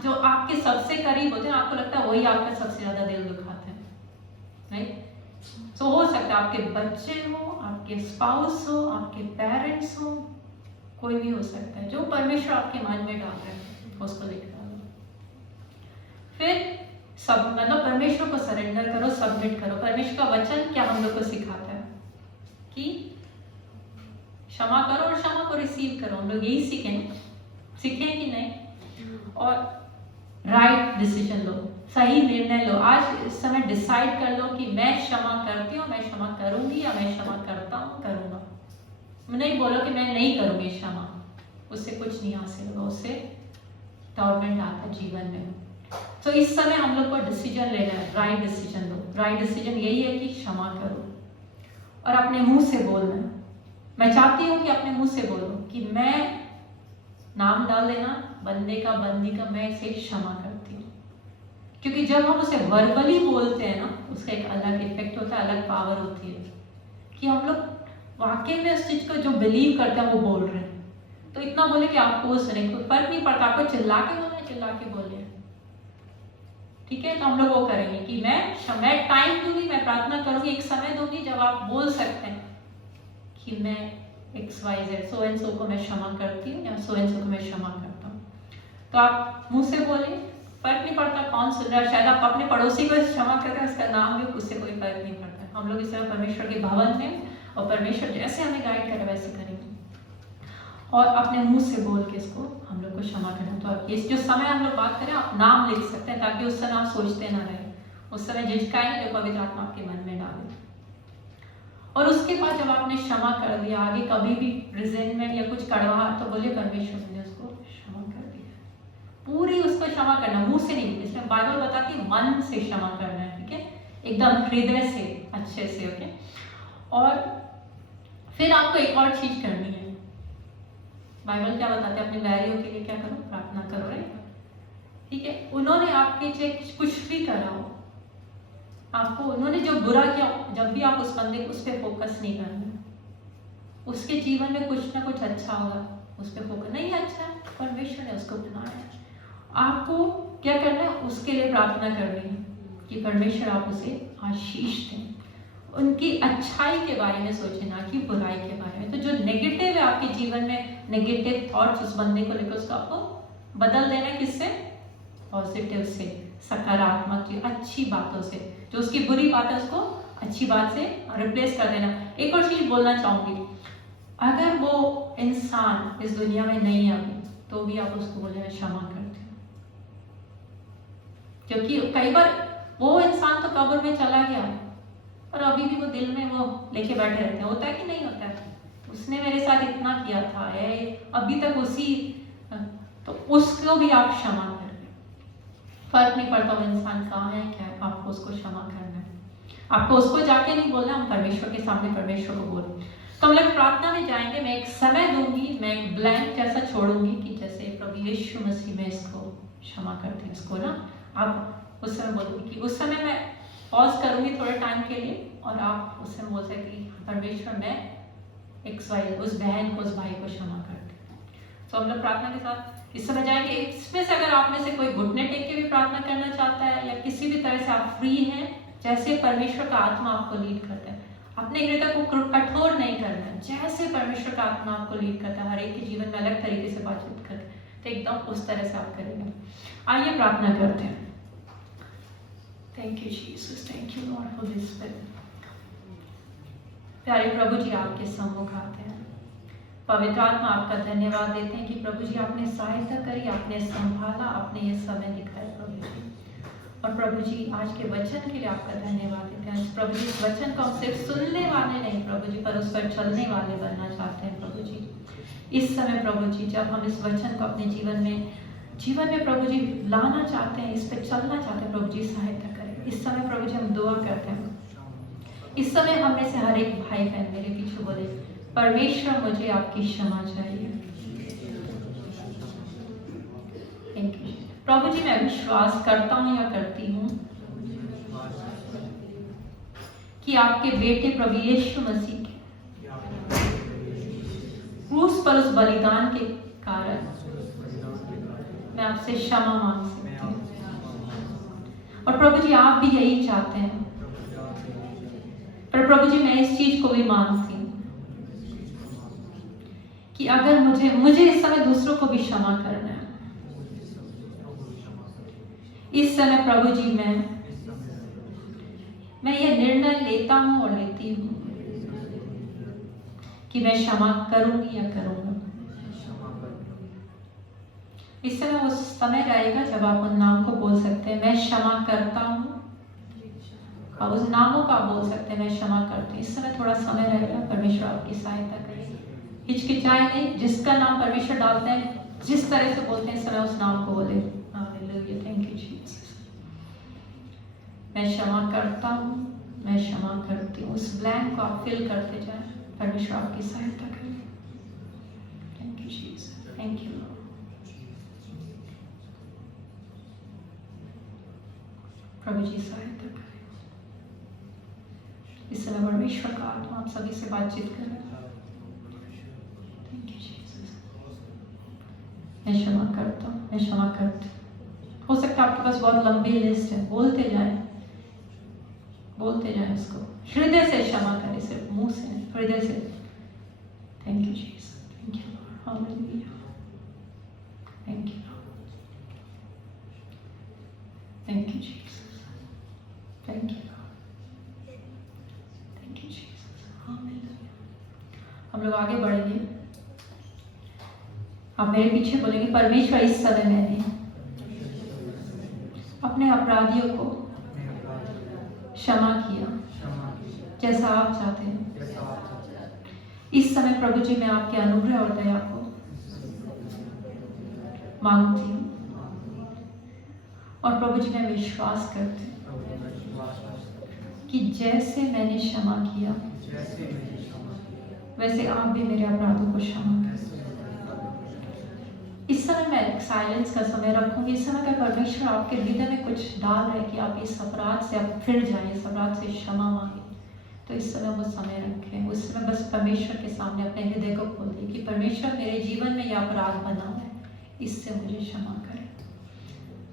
जो आपके सबसे करीब होते हैं, आपको लगता है वही आपका सबसे ज्यादा दिल दुखाते हैं, राइट? सो हो सकता है आपके बच्चे हो, आपके स्पाउस हो, आपके पेरेंट्स हो, कोई भी हो सकता है। जो परमेश्वर आपके मन में डाल रहे हैं उसको लिख डालो। फिर मतलब परमेश्वर को सरेंडर करो, सबमिट करो। परमेश्वर का वचन क्या हम लोग को सिखाता है कि क्षमा करो और क्षमा को रिसीव करो। हम लोग यही सीखें कि नहीं? और राइट डिसीजन लो, सही निर्णय लो। आज इस समय डिसाइड कर लो कि मैं क्षमा करती हूँ, मैं क्षमा करूंगी या मैं क्षमा करता हूँ, करूंगा। नहीं बोलो कि मैं नहीं करूंगी क्षमा, उससे कुछ नहीं हासिल होगा, उससे टॉर्मेंट आता है जीवन में। तो इस समय हम लोग को डिसीजन लेना है, राइट डिसीजन लो। राइट डिसीजन यही है कि क्षमा करो और अपने मुंह से बोलना है। मैं चाहती हूँ कि अपने मुंह से बोलो कि मैं, नाम डाल देना बंदे का, बंदी का, मैं इसे क्षमा करती हूँ। क्योंकि जब हम उसे वर्बली बोलते हैं ना, उसका एक अलग इफेक्ट होता है, अलग पावर होती है कि हम लोग वाकई में उस चीज को जो बिलीव करते हैं वो बोल रहे हैं। तो इतना बोले कि आपको सुने, कोई फर्क नहीं पड़ता, आपको चिल्ला के बोलना है, चिल्ला के बोलिए, ठीक है? तो हम लोग वो करेंगे कि मैं टाइम दूंगी, मैं प्रार्थना करूंगी, एक समय दूंगी जब आप बोल सकते हैं कि मैं XYZ सो एंड सो को मैं क्षमा करती हूँ या सो एंड सो को मैं क्षमा करता हूँ। तो आप मुंह से बोलिए, फर्क नहीं पड़ता कौन सुन रहा है। शायद आप अपने पड़ोसी को क्षमा कर रहे हैं, उसका नाम भी, उससे कोई फर्क नहीं पड़ता। हम लोग इस तरह परमेश्वर के भवन में, और परमेश्वर जैसे हमें गाइड करे वैसे करेंगे, और अपने मुंह से बोल के इसको हम लोग को क्षमा करना। तो इस जो समय हम लोग बात करें, आप नाम लिख सकते हैं ताकि उस समय आप सोचते ना रहे, उस समय झिझकाएंगे जो पवित्र आत्मा आपके मन में डाले। और उसके बाद जब आपने क्षमा कर दिया, आगे कभी भी रिजेंटमेंट या कुछ कड़वाहट, तो बोलिए परमेश्वर ने उसको क्षमा कर दिया। पूरी उसको क्षमा करना, मुंह से नहीं, इसमें बाइबल बताती है मन से क्षमा करना है, ठीक है? एकदम हृदय से, अच्छे से, ओके? और फिर आपको एक और चीज करनी है। बाइबल क्या बताते हैं? अपने वैरियों के लिए क्या करो? प्रार्थना करो, राइट? ठीक है? उन्होंने आपके लिए कुछ भी करा हो, आपको उन्होंने जो बुरा किया, जब भी आप उस बंदे को, उस पर फोकस नहीं करना। उसके जीवन में कुछ ना कुछ अच्छा होगा, उस पर फोकस नहीं। अच्छा, परमेश्वर ने उसको बनाया, आपको क्या करना है? उसके लिए प्रार्थना करनी है कि परमेश्वर आप उसे आशीष दें। उनकी अच्छाई के बारे में सोचें, ना कि बुराई के बारे में। तो जो नेगेटिव है आपके जीवन में, नेगेटिव थॉट्स उस बंदे को लेकर, उसको आपको बदल देना है। किससे? पॉजिटिव से, सकारात्मक की अच्छी बातों से। जो उसकी बुरी बात है उसको अच्छी बात से रिप्लेस कर देना। एक और चीज बोलना चाहूंगी, अगर वो इंसान इस दुनिया में नहीं है अभी, तो भी आप उसको बोले क्षमा करते हो। क्योंकि कई बार वो इंसान तो कब्र में चला गया और अभी भी वो दिल में वो लेके बैठे रहते हैं। होता है कि नहीं होता है? उसने मेरे साथ इतना किया था, अभी तक उसी, तो उसको भी आप क्षमा कर। फर्क नहीं पड़ता वो इंसान कहाँ है क्या है, आपको उसको क्षमा करना है। आपको उसको जाके नहीं बोलना, हम परमेश्वर के सामने परमेश्वर को बोलें। तो हम लोग प्रार्थना में जाएंगे, मैं एक समय दूंगी, मैं एक ब्लैंक जैसा छोड़ूंगी कि जैसे प्रभु यीशु मसीह में इसको क्षमा करती हूँ इसको ना। आप उस समय बोलोगे कि उस समय मैं पॉज करूंगी थोड़े टाइम के लिए, और आप उस समय बोल सकते कि परमेश्वर मैं उस बहन को उस भाई को क्षमा करती हूँ। तो हम लोग प्रार्थना के साथ इस समय जाएंगे। इसमें से अगर आप में से कोई घुटने टेक के भी प्रार्थना करना चाहता है, या किसी भी तरह से आप फ्री हैं, जैसे परमेश्वर का आत्मा आपको लीड करता है, अपने हृदय को कठोर नहीं करना है, जैसे परमेश्वर का आत्मा आपको लीड करता है, हर एक के जीवन में अलग तरीके से बातचीत करते हैं, तो एकदम उस तरह से आप करेंगे। आइए प्रार्थना करते हैं। Thank you Jesus, thank you Lord Holi spirit. प्यारे प्रभु जी, आपके सम्मुख आते हैं, पवित्र आत्मा आपका धन्यवाद देते हैं कि प्रभु जी आपने सहायता करी, आपने संभाला, आपने ये समय दिखाया प्रभु जी। और प्रभु जी आज के वचन के लिए आपका धन्यवाद देते हैं। प्रभु जी इस वचन को हम सिर्फ सुनने वाले नहीं प्रभु जी, पर उस पर चलने वाले बनना चाहते हैं प्रभु जी। इस समय प्रभु जी जब हम इस वचन को अपने जीवन में प्रभु जी लाना चाहते हैं, इस पर चलना चाहते हैं, प्रभु जी सहायता करें। इस समय प्रभु जी हम दुआ करते हैं, इस समय हम में से हर एक भाई बहन मेरे पीछे बोले, परमेश्वर मुझे आपकी क्षमा चाहिए। थैंक यू प्रभु जी। मैं विश्वास करता हूँ या करती हूँ कि आपके बेटे प्रभु यीशु मसीह के क्रूस पर उस बलिदान के कारण मैं आपसे क्षमा मांग सकती हूँ। और प्रभु जी आप भी यही चाहते हैं, पर प्रभु जी मैं इस चीज को भी मानती हूँ कि अगर मुझे इस समय दूसरों को भी क्षमा करना है, इस समय प्रभु जी मैं ये निर्णय लेता हूँ और लेती हूँ कि मैं क्षमा करूंगी या करूंगा। इस समय वो समय रहेगा जब आप उन नाम को बोल सकते हैं, मैं क्षमा करता हूँ, और उस नामों का बोल सकते हैं, मैं क्षमा करती हूँ। इस समय थोड़ा समय रहेगा, परमेश्वर आपकी सहायता करेगी। हिचकिचाए नहीं, जिसका नाम परमेश्वर डालते हैं, जिस तरह से बोलते हैं, इस समय उस नाम को बोले। Hallelujah, thank you Jesus. मैं क्षमा करता हूँ, मैं क्षमा करती हूँ। उस ब्लैंक को आप फिल करते जाएं, परमेश्वर आपकी सहायता करें। Thank you Jesus, thank you Lord. प्रभु जी सहायता करें। इस समय परमेश्वर का आत्मा आप सभी से बातचीत करें। Thank you Jesus. मैं क्षमा करता हूँ, मैं क्षमा करती हूँ। हो सकता है आपके पास बहुत लंबी लिस्ट है, बोलते जाएं इसको। हृदय से क्षमा करें, सिर्फ मुंह से नहीं, हृदय से। Thank you Jesus, thank you Lord, hallelujah, thank you Lord, thank you Jesus, thank you Lord, thank you Jesus, hallelujah. हम लोग आगे बढ़ेंगे। आप मेरे पीछे बोलेंगे, परमेश्वर इस समय मैंने अपने अपराधियों को क्षमा किया जैसा आप चाहते हैं। इस समय प्रभु जी मैं आपके अनुग्रह और दया को मांगती हूँ, और प्रभु जी मैं विश्वास करती हूँ कि जैसे मैंने क्षमा किया वैसे आप भी मेरे अपराधों को क्षमा करें। इस समय मैं एक साइलेंस का समय रखूंगी। इस समय का परमेश्वर आपके हृदय में कुछ डाल रहे कि आप इस अपराध से आप फिर जाएं, इस अपराध से क्षमा मांगे, तो इस समय वो समय रखें। उस समय बस परमेश्वर के सामने अपने हृदय को खोल दें कि परमेश्वर मेरे जीवन में यह अपराध बना है, इससे मुझे क्षमा करें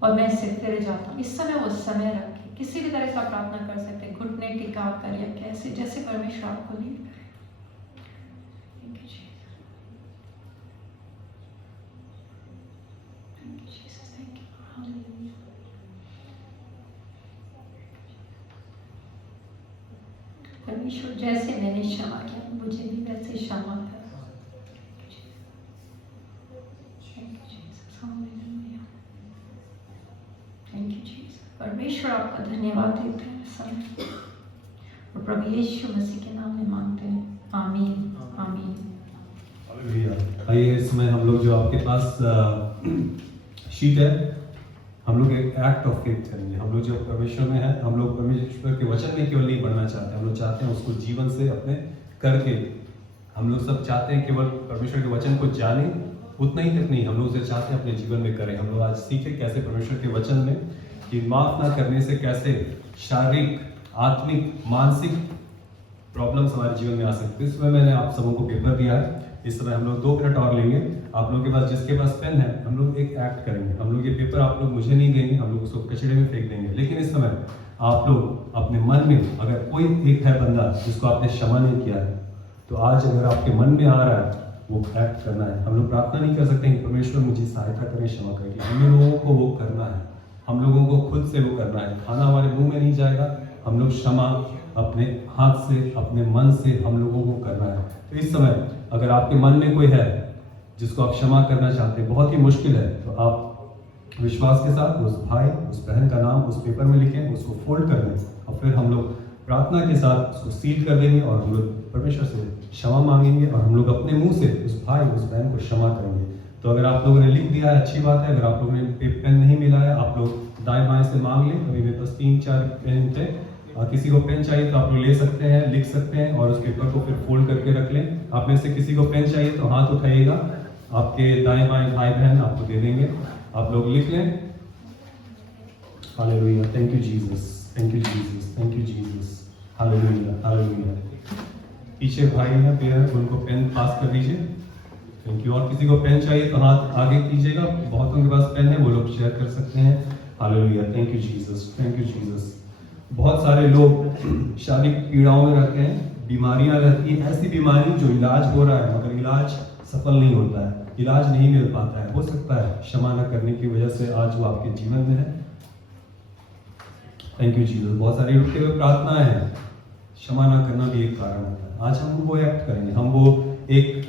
और मैं इससे फिर जाता हूँ। इस समय वो समय रखें। किसी भी तरह से आप प्रार्थना कर सकते हैं, घुटने टिका कर या कैसे, जैसे परमेश्वर आपको लीड करे। परमेश्वर जैसे मैंने क्षमा किया मुझे भी वैसे क्षमा कर। Thank you Jesus. परमेश्वर आपका धन्यवाद देते हैं समय, और प्रभु यीशु मसीह के नाम में मांगते हैं, आमीन, आमीन। आइए इस समय हम लोग जो आपके पास शीट है हम लोग एक एक्ट ऑफ फेथ करेंगे। हम लोग जो परमेश्वर में है, हम लोग परमेश्वर के वचन में केवल नहीं बढ़ना चाहते, हम लोग चाहते हैं उसको जीवन से अपने करके। हम लोग सब चाहते हैं केवल परमेश्वर के वचन को जाने, उतना ही तक नहीं, हम लोग उसे चाहते हैं अपने जीवन में करें। हम लोग आज सीखे कैसे परमेश्वर के वचन में कि माफ ना करने से कैसे शारीरिक, आत्मिक, मानसिक प्रॉब्लम्स हमारे जीवन में आ सकते हैं। इस समय मैंने आप सबों को पेपर दिया है। इस समय हम लोग 2 मिनट और लेंगे। आप लोगों के पास, जिसके पास पेन है, हम लोग एक एक्ट करेंगे। हम लोग ये पेपर आप लोग मुझे नहीं देंगे, हम लोग उसको कचड़े में फेंक देंगे। लेकिन इस समय आप लोग अपने मन में, अगर कोई एक है बंदा जिसको आपने क्षमा नहीं किया है, तो आज अगर आपके मन में आ रहा है, वो एक्ट करना है। हम लोग प्रार्थना नहीं कर सकते कि परमेश्वर मुझे सहायता करें क्षमा करें। हम लोगों को वो करना है, हम लोगों को खुद से वो करना है। खाना हमारे मुंह में नहीं जाएगा, हम लोग क्षमा अपने हाथ से, अपने मन से हम लोगों को करना है। तो इस समय अगर आपके मन में कोई है जिसको आप क्षमा करना चाहते हैं, बहुत ही मुश्किल है, तो आप विश्वास के साथ उस भाई, उस बहन का नाम उस पेपर में लिखें, उसको फोल्ड कर दें, और फिर हम लोग प्रार्थना के साथ उसको सील कर देंगे और हम लोग परमेश्वर से क्षमा मांगेंगे और हम लोग अपने मुंह से उस भाई, उस बहन को क्षमा करेंगे। तो अगर आप लोगों ने लिख दिया है, अच्छी बात है। अगर आप लोगों ने पेन नहीं मिला है, आप लोग दाएं बाएं से मांग लें। अभी मेरे पास 3-4 पेन थे, किसी को पेन चाहिए तो आप लोग ले सकते हैं, लिख सकते हैं और उस पेपर को फिर फोल्ड करके रख लें। आप में से किसी को पेन चाहिए तो हाथ उठाइएगा, आपके दाएं बाएं भाई बहन आपको दे देंगे, आप लोग लिख लें। Hallelujah, thank you Jesus, thank you Jesus, thank you Jesus, hallelujah, hallelujah. पीछे भाई हैं पेयर, उनको पेन पास कर दीजिए, थैंक यू। और किसी को पेन चाहिए तो हाथ आगे कीजिएगा, बहुतों के पास पेन है, वो लोग शेयर कर सकते हैं। Hallelujah, thank you Jesus, thank you Jesus. बहुत सारे लोग शारीरिक पीड़ाओं में रहते हैं, बीमारियां रहती हैं, ऐसी बीमारी जो इलाज हो रहा है मगर इलाज सफल नहीं होता है, इलाज नहीं मिल पाता है। हो सकता है क्षमा न करने की वजह से आज वो आपके जीवन में है। Thank you Jesus. बहुत सारी रुकते हुए प्रार्थना है, क्षमा न करना भी एक कारण होता है। आज हम वो एक्ट करेंगे, हम वो एक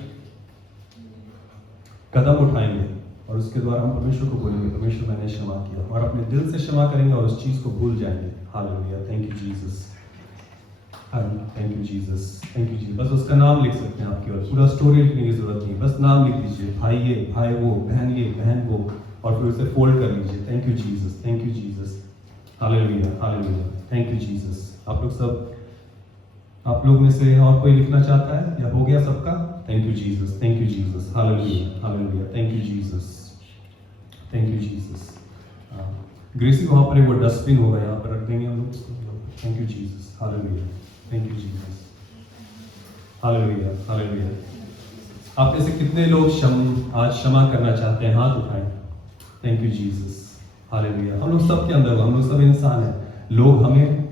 कदम उठाएंगे और उसके द्वारा हम परमेश्वर को बोलेंगे, परमेश्वर मैंने क्षमा किया, और अपने दिल से क्षमा करेंगे और उस चीज को भूल जाएंगे। Hallelujah, thank you Jesus, thank you Jesus, thank you Jesus. बस उसका नाम लिख सकते हैं आपकी, और पूरा स्टोरी लिखने की जरूरत नहीं, बस नाम लिख दीजिए, भाई ये, भाई वो, बहन ये, बहन वो, और फिर उसे फोल्ड कर लीजिए। Thank you Jesus, thank you Jesus, hallelujah, hallelujah, thank you Jesus. आप लोग सब, आप लोग में से और कोई लिखना चाहता है या हो गया सबका? Thank you Jesus, thank you Jesus, hallelujah, hallelujah, thank you Jesus, thank you Jesus. Gracie वहाँ पर एक वो डस्टबिन होगा, यहाँ पर रख देंगे हम लोग। Thank you Jesus, hallelujah, thank you Jesus, hallelujah, hallelujah. आप में से कितने लोग आज क्षमा करना चाहते हैं? हाथ उठाएं। Thank you Jesus, hallelujah. हम लोग सब के अंदर, हम लोग सब इंसान हैं। लोग हमें,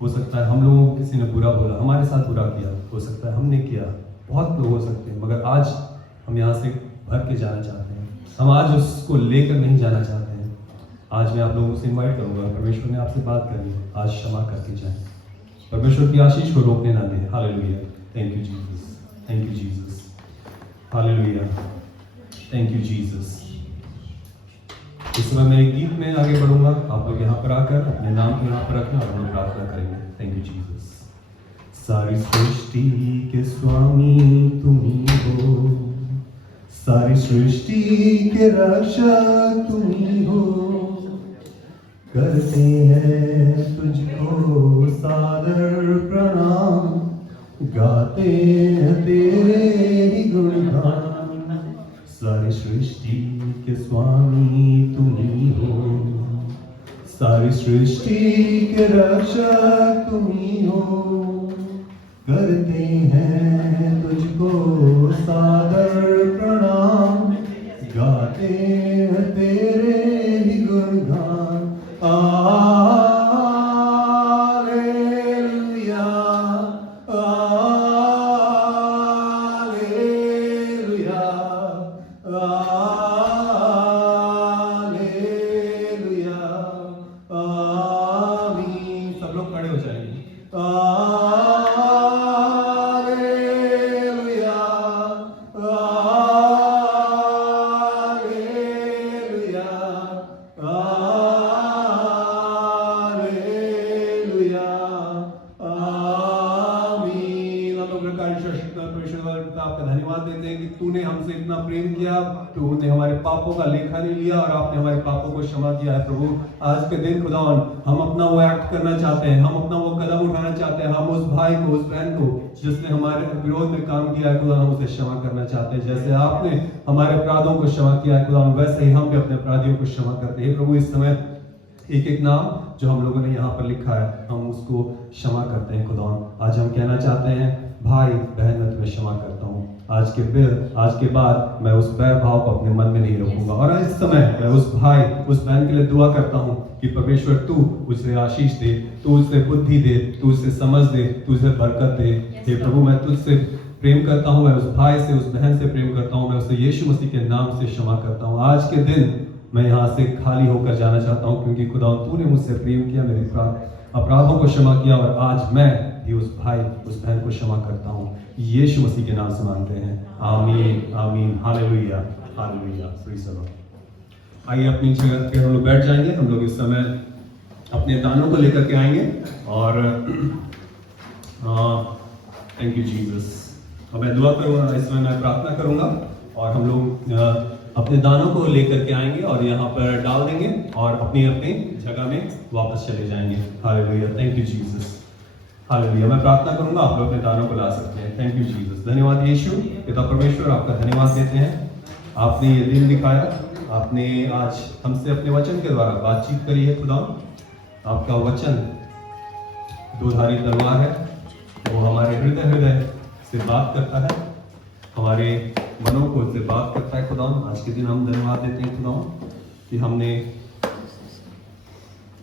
हो सकता है हम लोगों को किसी ने बुरा बोला, हमारे साथ बुरा किया, हो सकता है हमने किया, बहुत लोग हो सकते हैं, मगर आज हम यहाँ से भर के जाना चाहते हैं। हम आज उसको लेकर नहीं जाना चाहते हैं। आज मैं आप लोगों से इनवाइट करूंगा, परमेश्वर ने आपसे बात करनी, आज क्षमा करके जाएं। परमेश्वर की आशीष को रोकने ना दें। Hallelujah, thank you Jesus, thank you Jesus, hallelujah, thank you Jesus. इस समय मैं एक गीत में आगे बढ़ूंगा, आप लोग यहाँ पर आकर अपने नाम को यहाँ पर रखना और हम लोग प्रार्थना करेंगे। Thank you Jesus. सारी सृष्टि के स्वामी तुम ही हो, सारी सृष्टि के रक्षक तुम ही हो, करते हैं तुझको सादर प्रणाम, गाते हैं तेरे ही गुणगान। सारी सृष्टि के स्वामी तुम ही हो, सारी सृष्टि के रक्षक तुम ही हो, करते हैं तुझको सादर प्रणाम, गाते हैं तेरे ही गुणगान। पिता आपका धन्यवाद देते हैं कि तूने हमसे इतना प्रेम किया, तूने हमारे पापों का लेखा नहीं लिया और आपने हमारे पापों को क्षमा किया है। प्रभु आज के दिन खुदावन हम अपना वो एक्ट करना चाहते हैं, हम अपना वो कदम उठाना चाहते हैं, हम उस भाई को, उस बहन को जिसने हमारे विरोध में काम किया है खुदा, हम उसे क्षमा करना चाहते हैं। जैसे आपने हमारे अपराधों को क्षमा किया है खुदा, वैसे ही हम भी अपने अपराधियों को क्षमा करते हैं। प्रभु इस समय एक एक नाम जो हम लोगों ने यहाँ पर लिखा है हम उसको क्षमा करते हैं खुदा। आज हम कहना चाहते हैं भाई बहन मैं तुम्हें क्षमा करता हूँ, आज के बाद मैं उस बैर भाव को अपने मन में नहीं रखूंगा। और इस समय मैं उस भाई उस बहन के लिए दुआ करता हूँ कि परमेश्वर तू उसे आशीष दे, तू उसे बुद्धि दे, तू उसे समझ दे, तू उसे बरकत दे। हे प्रभु मैं तुझसे प्रेम करता हूँ, मैं उस भाई से उस बहन से प्रेम करता हूँ, मैं उसे यीशु मसीह के नाम से क्षमा करता हूँ। आज के दिन मैं यहाँ से खाली होकर जाना चाहता हूँ क्योंकि खुदा तूने मुझसे प्रेम किया, मेरे अपराधों को क्षमा किया और आज मैं भी उस भाई उस बहन को क्षमा करता हूँ। यीशु मसीह के नाम से मांगते हैं, आमीन आमीन hallelujah hallelujah. Praise the Lord. आइए अपनी जगह पे हम लोग बैठ जाएंगे। हम लोग इस समय अपने दानों को लेकर के आएंगे और थैंक यू जीसस। अब मैं दुआ करूँगा, इस समय मैं प्रार्थना करूँगा और हम लोग अपने दानों को लेकर के आएंगे और यहाँ पर डाल देंगे और अपनी अपनी जगह में वापस चले जाएंगे। Hallelujah, thank you Jesus, hallelujah. मैं प्रार्थना करूंगा, आप लोग अपने दानों को ला सकते हैं। थैंक यू जीसस, धन्यवाद यीशु। पिता परमेश्वर आपका धन्यवाद देते हैं, आपने ये दिन दिखाया, आपने आज हमसे अपने वचन के द्वारा बातचीत करी है खुदा। आपका वचन दोधारी तलवार है, वो हमारे हृदय से बात करता है, हमारे मनों को से बात करता है खुदा। आज के दिन हम धन्यवाद देते हैं खुदा कि हमने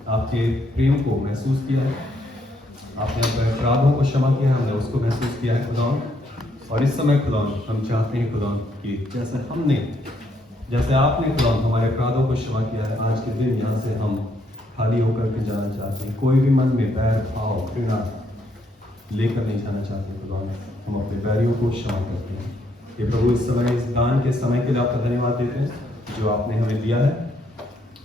आपके प्रेम को महसूस किया है, आपने अपने अपराधों को क्षमा किया है, हमने उसको महसूस किया है खुदा। और इस समय खुदा हम चाहते हैं खुदा कि जैसे आपने खुदा हमारे अपराधों को क्षमा किया है, आज के दिन यहाँ से हम खाली होकर के जाना चाहते हैं। कोई भी मन में बैर भाव घृणा लेकर नहीं जाना चाहते खुदा। हम अपने बैरियों को क्षमा करते हैं। ये प्रभु इस समय इस दान के समय के लिए आपका धन्यवाद देते हैं जो आपने हमें दिया है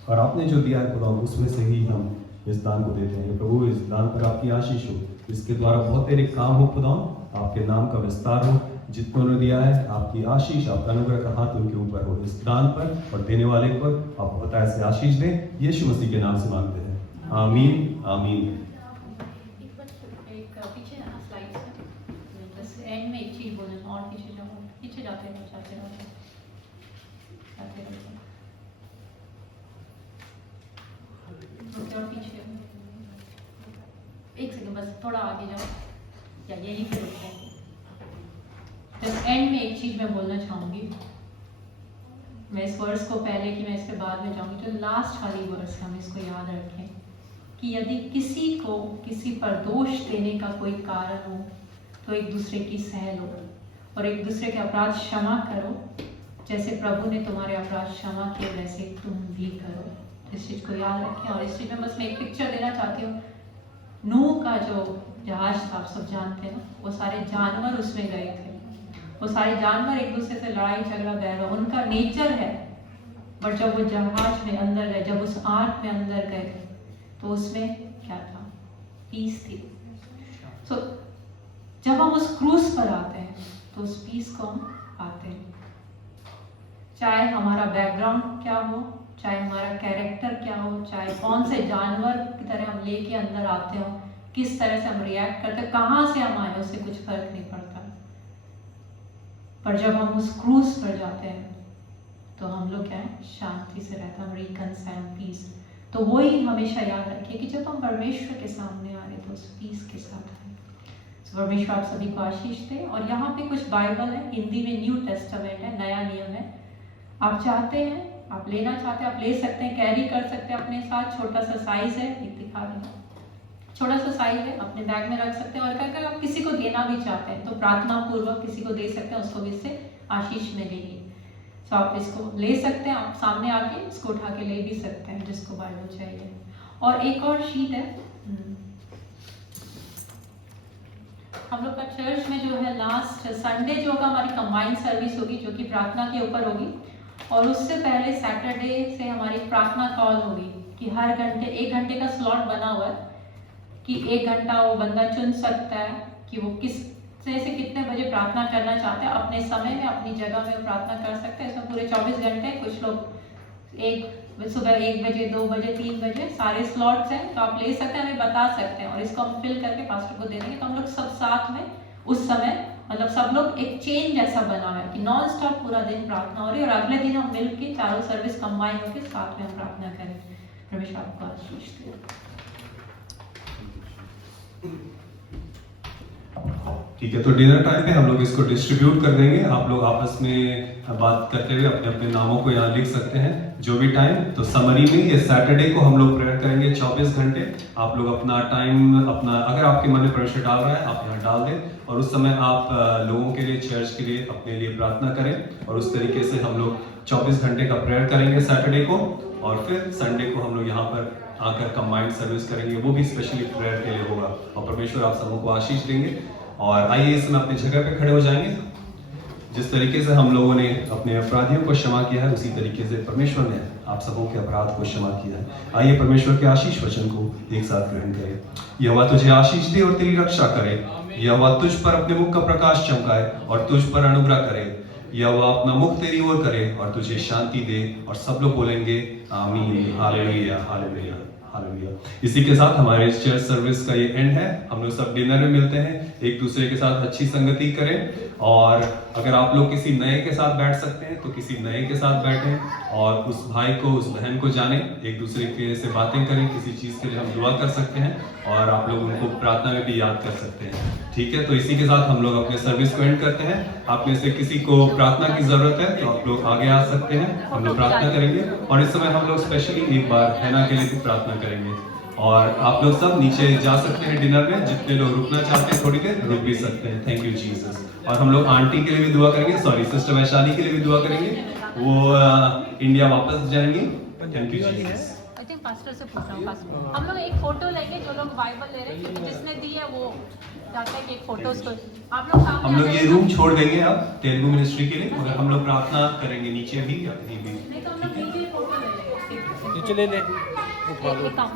और आपने जो दिया है खुदा उसमें से ही हम इस दान को देते हैं। प्रभु इस दान पर आपकी आशीष हो, इसके द्वारा बहुत तेरे काम हो खुदा, आपके नाम का विस्तार हो। जितनों ने दिया है आपकी आशीष, आपका अनुग्रह का हाथ उनके ऊपर हो, इस दान पर और देने वाले पर आप बहुत ऐसे आशीष दें। यीशु मसीह के नाम से मांगते हैं, आमीन आमीन। एंड में एक चीज बोलना और पीछे जाते रहो और पीछे एक सेकंड बस थोड़ा आगे जाओ या यहीं पे रुकते हैं। बस एंड में एक चीज मैं बोलना चाहूंगी, मैं इस वर्स को पहले कि मैं इसके बाद में जाऊंगी, जो लास्ट वाली वर्स हम इसको याद रखें कि यदि किसी को किसी पर दोष देने का कोई कारण हो तो एक दूसरे की सह लो और एक दूसरे के अपराध क्षमा करो, जैसे प्रभु ने तुम्हारे अपराध क्षमा किए वैसे तुम भी करो। इस चीज को याद रखें। और इस चीज में बस मैं एक पिक्चर देना चाहती हूँ। नूह का जो जहाज था आप सब जानते हैं, वो सारे जानवर उसमें गए थे, वो सारे जानवर एक दूसरे से लड़ाई झगड़ा बैर, उनका नेचर है। बट जब वो जहाज में अंदर गए, जब उस आर्क में अंदर गए तो उसमें क्या था? पीस थी। सो जब हम उस क्रूज पर आते हैं तो उस पीस को हम पाते हैं। चाहे हमारा बैकग्राउंड क्या हो, चाहे हमारा कैरेक्टर क्या हो, चाहे कौन से जानवर की तरह हम लेके अंदर आते हो, किस तरह से हम रिएक्ट करते हैं, कहाँ से हम आए, उससे कुछ फर्क नहीं पड़ता। पर जब हम उस क्रूज पर जाते हैं तो हम लोग क्या है, शांति से रहते हैं, हम रिकंसाइल पीस। तो वही हमेशा याद रखिए कि जब हम परमेश्वर के सामने आ रहे तो उस पीस के साथ आए। परमेश्वर आप सभी को आशीष दे। और यहाँ पे कुछ बाइबल है, हिंदी में न्यू टेस्टामेंट है, नया नियम है। आप चाहते हैं, आप लेना चाहते हैं, आप ले सकते हैं, कैरी कर सकते हैं अपने साथ। छोटा सा साइज है, एक दिखा दें, छोटा सा साइज है, अपने बैग में रख सकते हैं। और अगर आप किसी को देना भी चाहते हैं तो प्रार्थना पूर्वक किसी को दे सकते हैं, उसको भी इससे आशीष मिलेगी। तो आप इसको ले सकते हैं, आप सामने आके इसको उठा के ले भी सकते हैं जिसको बाइबल चाहिए। और एक और शीट है, हम लोग का चर्च में जो है लास्ट संडे जो होगा हमारी कंबाइंड सर्विस होगी, जो कि प्रार्थना के ऊपर होगी। और उससे पहले सैटरडे से हमारी प्रार्थना कॉल होगी कि हर घंटे 1 घंटे का स्लॉट बना हुआ है कि 1 घंटा वो बंदा चुन सकता है कि वो किस जैसे कितने बजे प्रार्थना करना चाहते हैं, अपने समय में अपनी जगह में प्रार्थना कर सकते हैं। इसमें पूरे 24 घंटे, कुछ लोग सुबह 1 बजे, 2 बजे, 3 बजे सारे स्लॉट्स हैं, तो आप ले सकते हैं, हमें बता सकते हैं और इसको हम फिल करके पास्टर को दे देंगे। तो हम लोग सब साथ में उस समय मतलब सब लोग एक चेन जैसा बना है कि नॉन स्टॉप पूरा दिन प्रार्थना हो रही है और अगले दिन हम मिल के चारों सर्विस कंबाइन होकर साथ में हम प्रार्थना करें। परमेश्वर आपको आशीष दे। ठीक है, तो डिनर टाइम पे हम लोग इसको डिस्ट्रीब्यूट कर देंगे। आप लोग आपस में बात करते हुए अपने अपने नामों को यहाँ लिख सकते हैं जो भी टाइम। तो समरी में ये सैटरडे को हम लोग प्रेयर करेंगे 24 घंटे। आप लोग अपना टाइम अपना अगर आपके मन में परमेश्वर डाल रहा है आप यहाँ डाल दें और उस समय आप लोगों के लिए, चर्च के लिए, अपने लिए प्रार्थना करें। और उस तरीके से हम लोग 24 घंटे का प्रेयर करेंगे सैटरडे को और फिर संडे को हम लोग यहाँ पर आकर कंबाइंड सर्विस करेंगे, वो भी स्पेशली प्रेयर के लिए होगा। और परमेश्वर आप सबों को आशीष देंगे। और आइए इसमें अपनी जगह पे खड़े हो जाएंगे। जिस तरीके से हम लोगों ने अपने अपराधियों को क्षमा किया है उसी तरीके से परमेश्वर ने आप सबों के अपराध को क्षमा किया है। आइए परमेश्वर के आशीष वचन को एक साथ ग्रहण करें। यहोवा तुझे आशीष दे और तेरी रक्षा करे। यहोवा तुझ पर अपने मुख का प्रकाश चमकाए और तुझ पर अनुग्रह करे। यहोवा अपना मुख तेरी ओर करे और तुझे शांति दे। और सब लोग बोलेंगे आमीन, हालेलुया, हालेलुया, हालेलुया। इसी के साथ हमारे चर्च सर्विस का ये एंड है। हम लोग सब डिनर में मिलते हैं, एक दूसरे के साथ अच्छी संगति करें। और अगर आप लोग किसी नए के साथ बैठ सकते हैं तो किसी नए के साथ बैठें और उस भाई को, उस बहन को जाने, एक दूसरे के से बातें करें। किसी चीज़ के लिए हम दुआ कर सकते हैं और आप लोग उनको प्रार्थना में भी याद कर सकते हैं। ठीक है, तो इसी के साथ हम लोग अपने सर्विस को एंड करते हैं। आप में से किसी को प्रार्थना की जरूरत है तो आप लोग आगे आ सकते हैं, हम लोग प्रार्थना करेंगे। और इस समय हम लोग स्पेशली एक बार हैना के लिए भी प्रार्थना करेंगे। और आप लोग सब नीचे जा सकते हैं डिनर में, जितने लोग रुकना चाहते हैं थोड़ी देर रुक भी सकते हैं। Thank you Jesus. और हम लोग आंटी के लिए भी दुआ करेंगे, सॉरी सिस्टर वैशाली के लिए भी दुआ करेंगे, वो इंडिया वापस जाएंगे। Thank you Jesus. I think pastor से पूछ रहा हूँ, पास्टर हम लोग एक फोटो लेंगे, जो लोग बाइबल ले रहे हैं क्योंकि जिसने दी है वो चाहता है कि एक फोटो उसको आप लोग सामने हम लोग ये रूम छोड़ देंगे अब तेलुगु मिनिस्ट्री के लिए, मगर हम लोग प्रार्थना करेंगे नीचे भी या कहीं भी। नहीं तो हम लोग नीचे फोटो ले लेंगे, नीचे ले ले एक काम